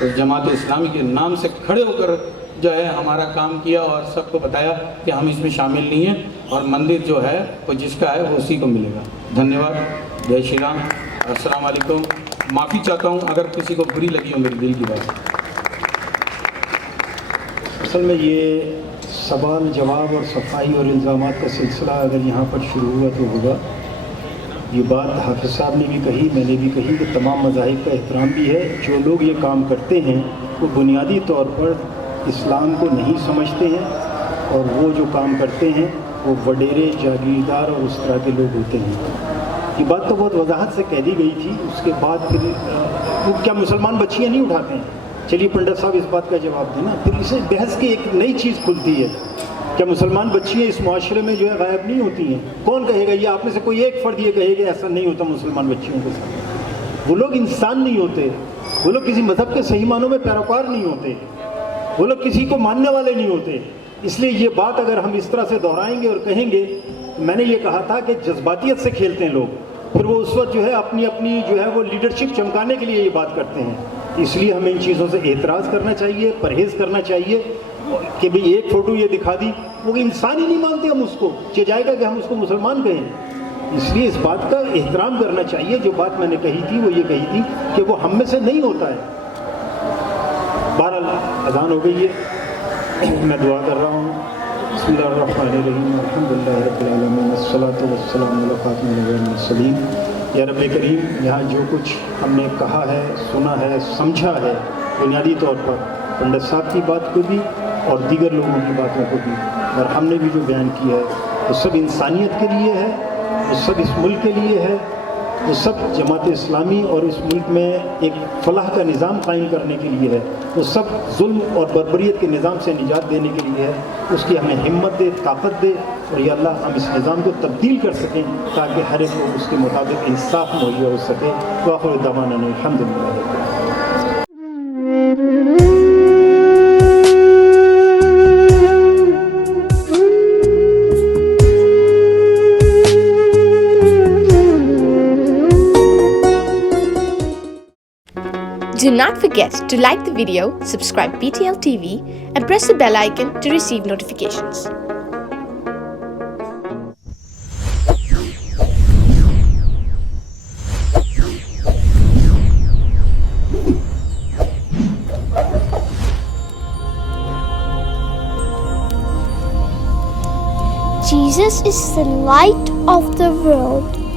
اس جماعت اسلامی کے نام سے کھڑے ہو کر جو ہے ہمارا کام کیا اور سب کو بتایا کہ ہم اس میں شامل نہیں ہیں اور مندر جو ہے وہ جس کا ہے وہ اسی کو ملے گا. دھنیہ واد. جے شری رام. السلام علیکم. معافی چاہتا ہوں اگر کسی کو بری لگی ہو میری دل کی بات. اصل میں یہ سوال جواب اور صفائی اور الزامات کا سلسلہ اگر یہاں پر شروع ہوا تو ہوگا. یہ بات حافظ صاحب نے بھی کہی, میں نے بھی کہی کہ تمام مذاہب کا احترام بھی ہے. جو لوگ یہ کام کرتے ہیں وہ بنیادی طور پر اسلام کو نہیں سمجھتے ہیں اور وہ جو کام کرتے ہیں وہ وڈیرے جاگیردار اور اس طرح کے لوگ ہوتے ہیں. یہ بات تو بہت وضاحت سے کہہ دی گئی تھی. اس کے بعد پھر وہ کیا مسلمان بچیاں نہیں اٹھاتے ہیں؟ چلیے پنڈت صاحب اس بات کا جواب دینا. پھر اسے بحث کی ایک نئی چیز کھلتی ہے, کیا مسلمان بچیاں اس معاشرے میں جو ہے غائب نہیں ہوتی ہیں؟ کون کہے گا؟ یہ آپ میں سے کوئی ایک فرد یہ کہے گا ایسا نہیں ہوتا مسلمان بچیوں کے ساتھ. وہ لوگ انسان نہیں ہوتے, وہ لوگ کسی مذہب کے صحیح معنوں میں پیروکار نہیں ہوتے, وہ لوگ کسی کو ماننے والے نہیں ہوتے. اس لیے یہ بات اگر ہم اس طرح سے دہرائیں گے اور کہیں گے, میں نے یہ کہا تھا کہ جذباتیت سے کھیلتے ہیں لوگ, پھر وہ اس وقت جو ہے اپنی جو ہے وہ لیڈرشپ چمکانے کے لیے یہ بات کرتے ہیں. اس لیے ہمیں ان چیزوں سے اعتراض کرنا چاہیے, پرہیز کرنا چاہیے کہ بھئی ایک فوٹو یہ دکھا دی, وہ انسان ہی نہیں مانتے ہم اس کو, چاہے جائے گا کہ ہم اس کو مسلمان کہیں. اس لیے اس بات کا احترام کرنا چاہیے. جو بات میں نے کہی تھی وہ یہ کہی تھی کہ وہ ہم میں سے نہیں ہوتا ہے. بہرحال اذان ہو گئی ہے, میں دعا کر رہا ہوں. بسم اللہ الرحمن الرحیم. الحمدللہ رب العالمین والصلاۃ والسلام علی خاتم المرسلین. یا رب کریم, یہاں جو کچھ ہم نے کہا ہے, سنا ہے, سمجھا ہے, بنیادی طور پر پنڈت صاحب کی بات کو بھی اور دیگر لوگوں کی باتوں کو بھی, اور ہم نے بھی جو بیان کیا ہے, وہ سب انسانیت کے لیے ہے, وہ سب اس ملک کے لیے ہے, وہ سب جماعت اسلامی اور اس ملک میں ایک فلاح کا نظام قائم کرنے کے لیے ہے, وہ سب ظلم اور بربریت کے نظام سے نجات دینے کے لیے ہے. اس کی ہمیں ہمت دے, طاقت دے, اور یا اللہ ہم اس نظام کو تبدیل کر سکیں تاکہ ہر ایک لوگ اس کے مطابق انصاف مہیا ہو سکے. وآخر دعوانا الحمدللہ رب العالمین. Do not forget to like the video, subscribe PTL TV, and press the bell icon to receive notifications. Jesus is the light of the world.